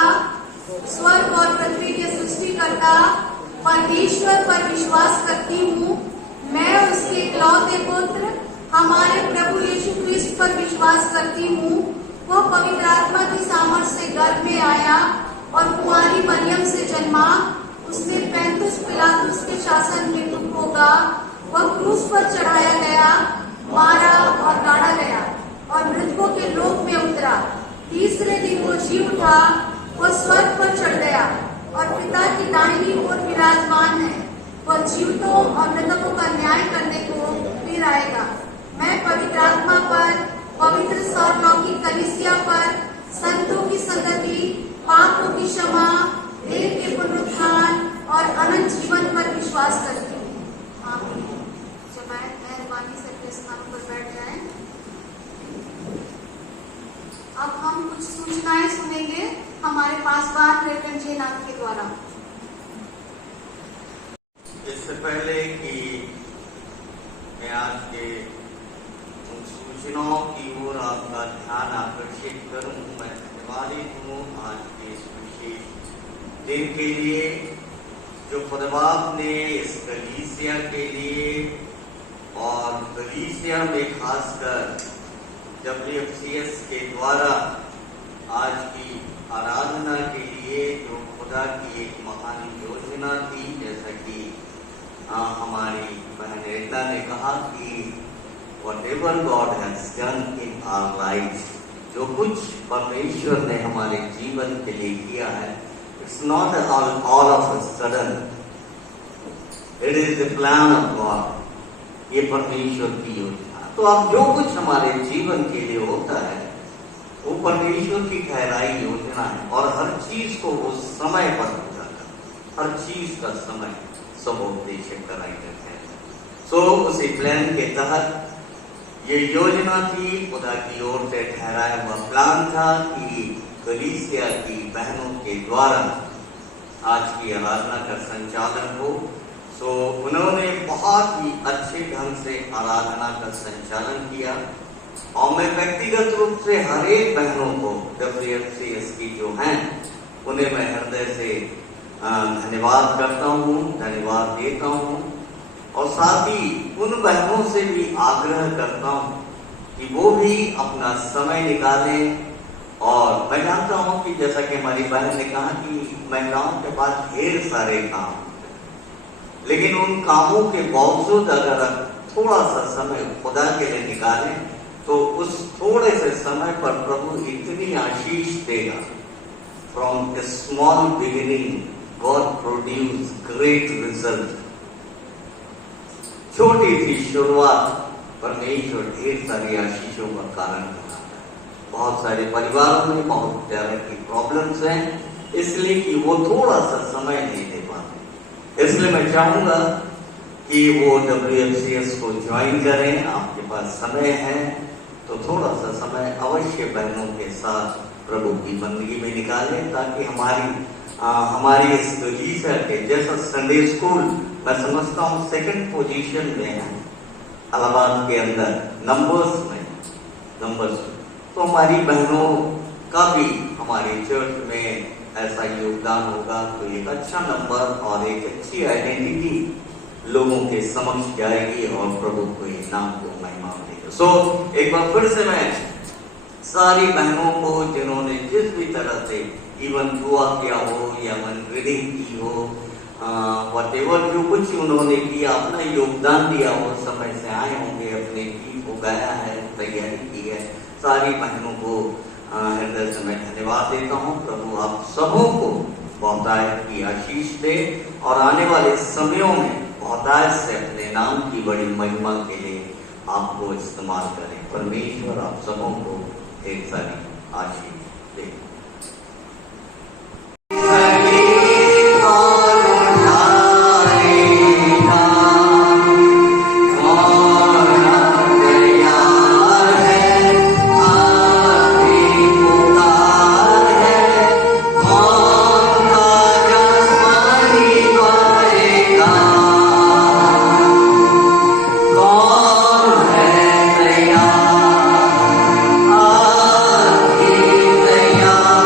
स्वर्ग और पृथ्वी के सृष्टिकर्ता परमेश्वर पर विश्वास करती हूँ। मैं उसके इकलौते पुत्र हमारे प्रभु यीशु क्रिस्ट पर विश्वास करती हूँ। वह पवित्र आत्मा की सामर्थ्य से गर्भ में आया और कुंवारी मरियम से जन्मा। उसने 35 पिलातुस के शासन में दुख भोगा। वह क्रूस पर चढ़ाया गया, मारा और गाड़ा गया और मृतकों के लोक में उतरा। तीसरे दिन वो जी उठा। वह स्वर्ग पर चढ़ गया और पिता की दाहिनी ओर विराजमान है। वह जीवितों और मृतकों का न्याय करने को फिर आएगा। मैं पवित्र आत्मा पर, पवित्र सार्वलौकिक कलीसिया पर, संतों की संगति, पापों की क्षमा, देह के पुनरुत्थान और अनंत जीवन पर विश्वास करती हूँ। आमीन। जमायत मेहरबानी से अपने स्थानों पर बैठ जाएं। अब हम कुछ सूचनाएं सुनेंगे हमारे पासवान रेवरेंड जे नाथ के द्वारा। इससे पहले कि मैं आज के उन सूचनाओं की ओर आपका ध्यान आकर्षित करूं, मैं धन्यवादित हूँ आज के इस विशेष दिन के लिए जो खुदाबाप ने इस कलीसिया के लिए और कलीसिया में खासकर WFCS के द्वारा आज की आराधना के लिए जो खुदा की एक महान योजना थी। जैसा कि हमारी बहन रीता ने कहा कि whatever God has done in our lives, जो कुछ परमेश्वर ने हमारे जीवन के लिए किया है, it's not all of a sudden, it is the plan of God. ये परमेश्वर की योजना। तो अब जो कुछ हमारे जीवन के लिए होता है वो परमेश्वर की ठहराई योजना है, और हर चीज को वो समय पर पूरा करता है। हर चीज का समय सब उद्देश्य कराई करते हैं। सो उसी प्लान के तहत ये योजना थी, खुदा की ओर से ठहराया हुआ प्लान था कि कलीसिया की बहनों के द्वारा आज की आराधना का संचालन हो। सो उन्होंने बहुत ही अच्छे ढंग से आराधना का संचालन किया, और मैं व्यक्तिगत रूप से हर एक बहनों को WFCS की जो हैं उन्हें मैं हृदय से धन्यवाद करता हूँ, धन्यवाद देता हूँ, और साथ ही उन बहनों से भी आग्रह करता हूँ कि वो भी अपना समय निकालें। और मैं जानता हूँ कि जैसा कि हमारी बहन ने कहा कि महिलाओं के पास ढेर सारे काम, लेकिन उन कामों के बावजूद अगर थोड़ा सा समय खुदा के लिए निकालें तो उस थोड़े से समय पर प्रभु इतनी आशीष देगा। From the small beginning God produce great result. छोटी सी शुरुआत परमेश्वर ढेर सारी आशीषों का कारण बनाता है। बहुत सारे परिवारों में बहुत तरह की प्रॉब्लम्स हैं, इसलिए कि वो थोड़ा सा समय नहीं दे पाते। इसलिए मैं चाहूंगा कि वो WFCS को ज्वाइन करें। आपके पास समय है तो थोड़ा सा समय अवश्य बहनों के साथ प्रभु की बंदगी में निकालें, ताकि हमारी इस कलीसिया के जैसा संडे स्कूल मैं समझता हूँ सेकंड पोजीशन में है इलाहाबाद के अंदर नंबर्स में। तो हमारी बहनों का भी हमारे चर्च में ऐसा योगदान होगा तो एक अच्छा नंबर और एक अच्छी आइडेंटिटी लोगों के समक्ष जाएगी और प्रभु को ये नाम को महिमा देगा। सो एक बार फिर से मैं सारी बहनों को जिन्होंने जिस भी तरह से इवन दुआ किया हो या मन रीडिंग की हो, व्हाटएवर जो कुछ उन्होंने किया, अपना योगदान दिया हो, समय से आए होंगे, अपने गीत को गाया है, तैयारी की है, सारी बहनों को हृदय से मैं धन्यवाद देता हूँ। प्रभु आप सबों को बहुतायत की आशीष दे और आने वाले समयों में बहुतायत से अपने नाम की बड़ी महिमा के लिए आपको इस्तेमाल करें। परमेश्वर आप सबों को ढेर सारी आशीष दे। Yeah.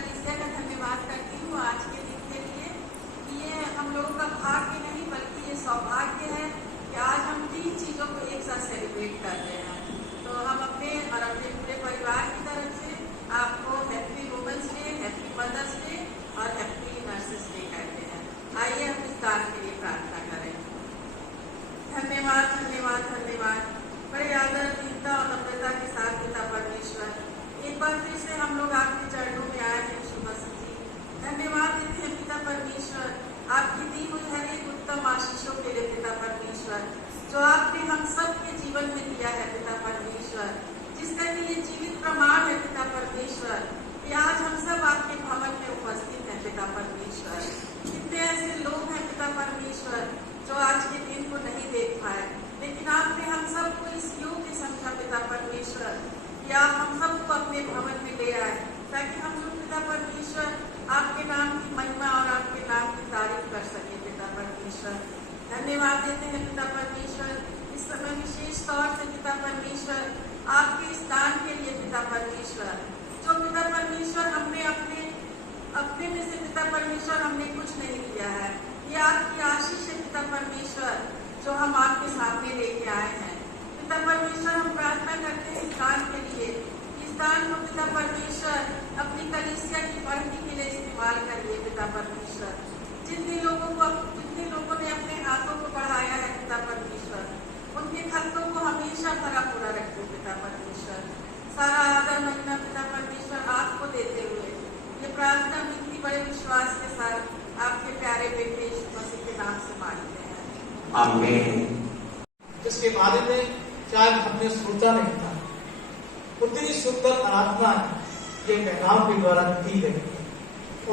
कलीसिया का धन्यवाद करती हूँ आज के दिन के लिए कि ये हम लोगों का भाग्य नहीं बल्कि ये सौभाग्य है कि आज हम 3 चीज़ों को एक साथ सेलिब्रेट कर रहे हैं। तो हम अपने और अपने पूरे परिवार की तरफ से आपको happy women's day, happy mother's day और हैप्पी नर्सेस डे कहते हैं। आइए हम इस दान के लिए प्रार्थना करें। धन्यवाद धन्यवाद धन्यवाद। बड़े आदर, दीनता और नम्रता के साथ पिता परमेश्वर, एक बार फिर से हम लोग आपके चरणों में आए हैं यीशु मसीह जी। धन्यवाद देते हैं पिता परमेश्वर आपकी दी हुई हर एक उत्तम आशीषों के लिए पिता परमेश्वर, जो आपने हम सब के जीवन में दिया है पिता परमेश्वर, जिसका कि ये जीवित प्रमाण है पिता परमेश्वर कि आज हम सब आपके भवन में उपस्थित हैं पिता परमेश्वर। कितने ऐसे लोग हैं पिता परमेश्वर जो आज के दिन को नहीं देख पाए, लेकिन आपने हम सबको इस योग्य समझा पिता परमेश्वर कि आप हम सबको अपने भवन में ले आए ताकि हम लोग पिता परमेश्वर आपके नाम की महिमा और आपके नाम की तारीफ कर सके पिता परमेश्वर। धन्यवाद देते हैं पिता परमेश्वर इस समय विशेष तौर से पिता परमेश्वर आपके इस दान के लिए पिता परमेश्वर, जो पिता परमेश्वर हमने अपने में से पिता परमेश्वर हमने कुछ नहीं किया है, ये आपकी आशीष है पिता परमेश्वर जो हम आपके सामने लेके आए हैं। पिता परमेश्वर हम प्रार्थना करते हैं इस दान के लिए, इस दान को पिता परमेश्वर अपनी कलीसिया की बढ़ती के लिए इस्तेमाल करिए पिता परमेश्वर। जितने लोगों ने अपने हाथों को बढ़ाया है पिता परमेश्वर, उनके खतों को हमेशा भरा पूरा रखिए पिता परमेश्वर। सारा आदर महिमा पिता परमेश्वर आपको देते हुए ये प्रार्थना विनती बड़े विश्वास के साथ आपके प्यारे बेटे यीशु मसीह के नाम से मांगते हैं, आमीन। जिसके बारे में शायद हमने सोचा नहीं था, उतनी सुंदर आराधना ये कहनाम के द्वारा की गई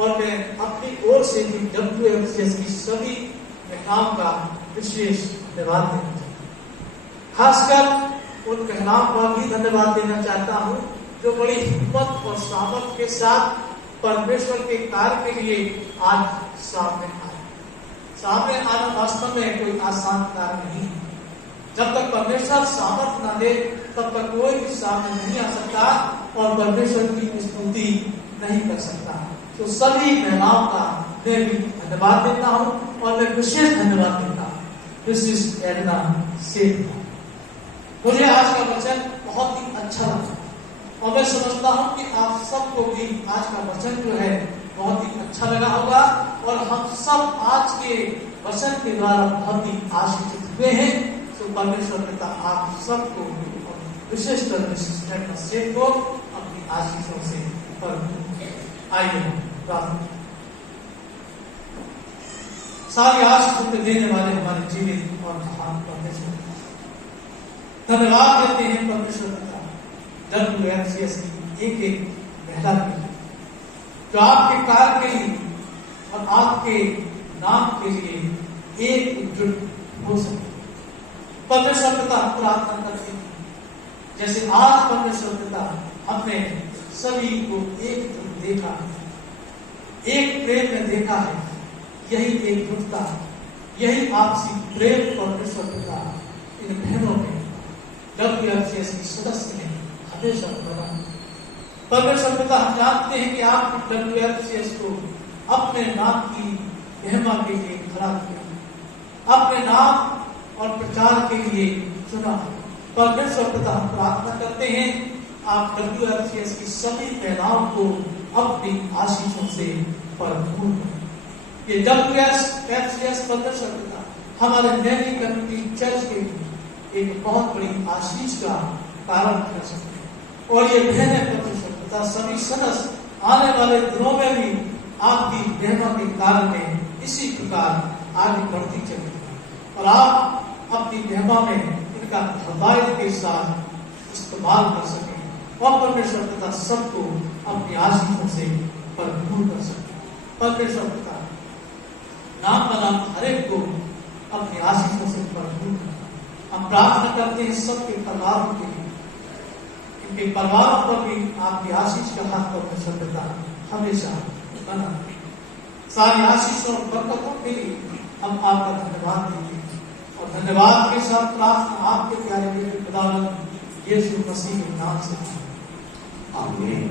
और मैं अपनी ओर से भी WFCS की सभी कहनाम का विशेष धन्यवाद देना चाहता हूँ। खासकर उन कहनाम का भी धन्यवाद देना चाहता हूँ जो बड़ी हिम्मत और सामर्थ के साथ परमेश्वर के कार्य के लिए आज सामने आए। सामने आना वास्तव में कोई आसान कार्य नहीं है। जब तक परमेश्वर सामर्थ न दे तब तक कोई भी सामने नहीं आ सकता और परमेश्वर की स्तुति नहीं कर सकता। तो सभी महिलाओं का मैं भी धन्यवाद देता हूँ और मैं विशेष धन्यवाद देता हूँ मिसेस एडना सेठ। मुझे आज का वचन बहुत ही अच्छा लगा और मैं समझता हूँ कि आप सबको भी आज का वचन जो है बहुत ही अच्छा लगा होगा और हम सब आज के वचन के द्वारा बहुत ही आशीषित हुए हैं। तो परमेश्वर पिता आप सबको विशेषकर मिसेस एडना सेठ को अपनी आशीषों से आइए प्रार्थना। सारी आशीषों को देने वाले हमारे जीवित और महान परमेश्वर धन्यवाद देते हैं परमेश्वर पिता WFCS की एक एक महिला के लिए जो आपके कार्य के लिए और आपके नाम के लिए एक एकजुट हो सके। परमेश्वर पिता प्रार्थना करते हैं जैसे आज परमेश्वर पिता हमने सभी को एकजुट देखा है, एक प्रेम में देखा है, यही एकजुटता, यही आपसी प्रेम परमेश्वर पिता इन बहनों में WFCS की सदस्य ने हमेशा बना। परमेश्वर पिता हम जानते हैं कि आपने WFCS को अपने नाम की महिमा के लिए खड़ा किया, अपने नाम और प्रचार के लिए चुना। परमेश्वर पिता हम प्रार्थना करते हैं आप WFCS की सभी महिलाओं को अपनी आशीषों से भरपूर करें। ये WFCS परमेश्वर पिता हमारे नैनी कम्युनिटी चर्च के लिए एक बहुत बड़ी आशीष का कारण कर सकते हैं और ये बहनें परमेश्वर पिता सभी सदस्य आने वाले दिनों में भी आपकी महिमा के कारण में इसी प्रकार आगे बढ़ती चलेगी और आप अपनी महिमा में इनका हदायत के साथ इस्तेमाल कर सकें और परमेश्वर पिता सबको अपनी आशीषों से भरपूर कर सके। परमेश्वर पिता नाम बनाम हर एक को अपनी आशीषों से भरपूर कर। हम प्रार्थना करते हैं सबके परिवारों के लिए, इनके परिवारों पर भी आपकी आशीष का हाथ परमेश्वर पिता हमेशा बना। सारी आशीषों और बरकतों के लिए हम आपका धन्यवाद देते हैं और धन्यवाद के साथ प्रार्थना आपके प्यारे बेटे खुदावंद यीशु मसीह के नाम से, आमीन।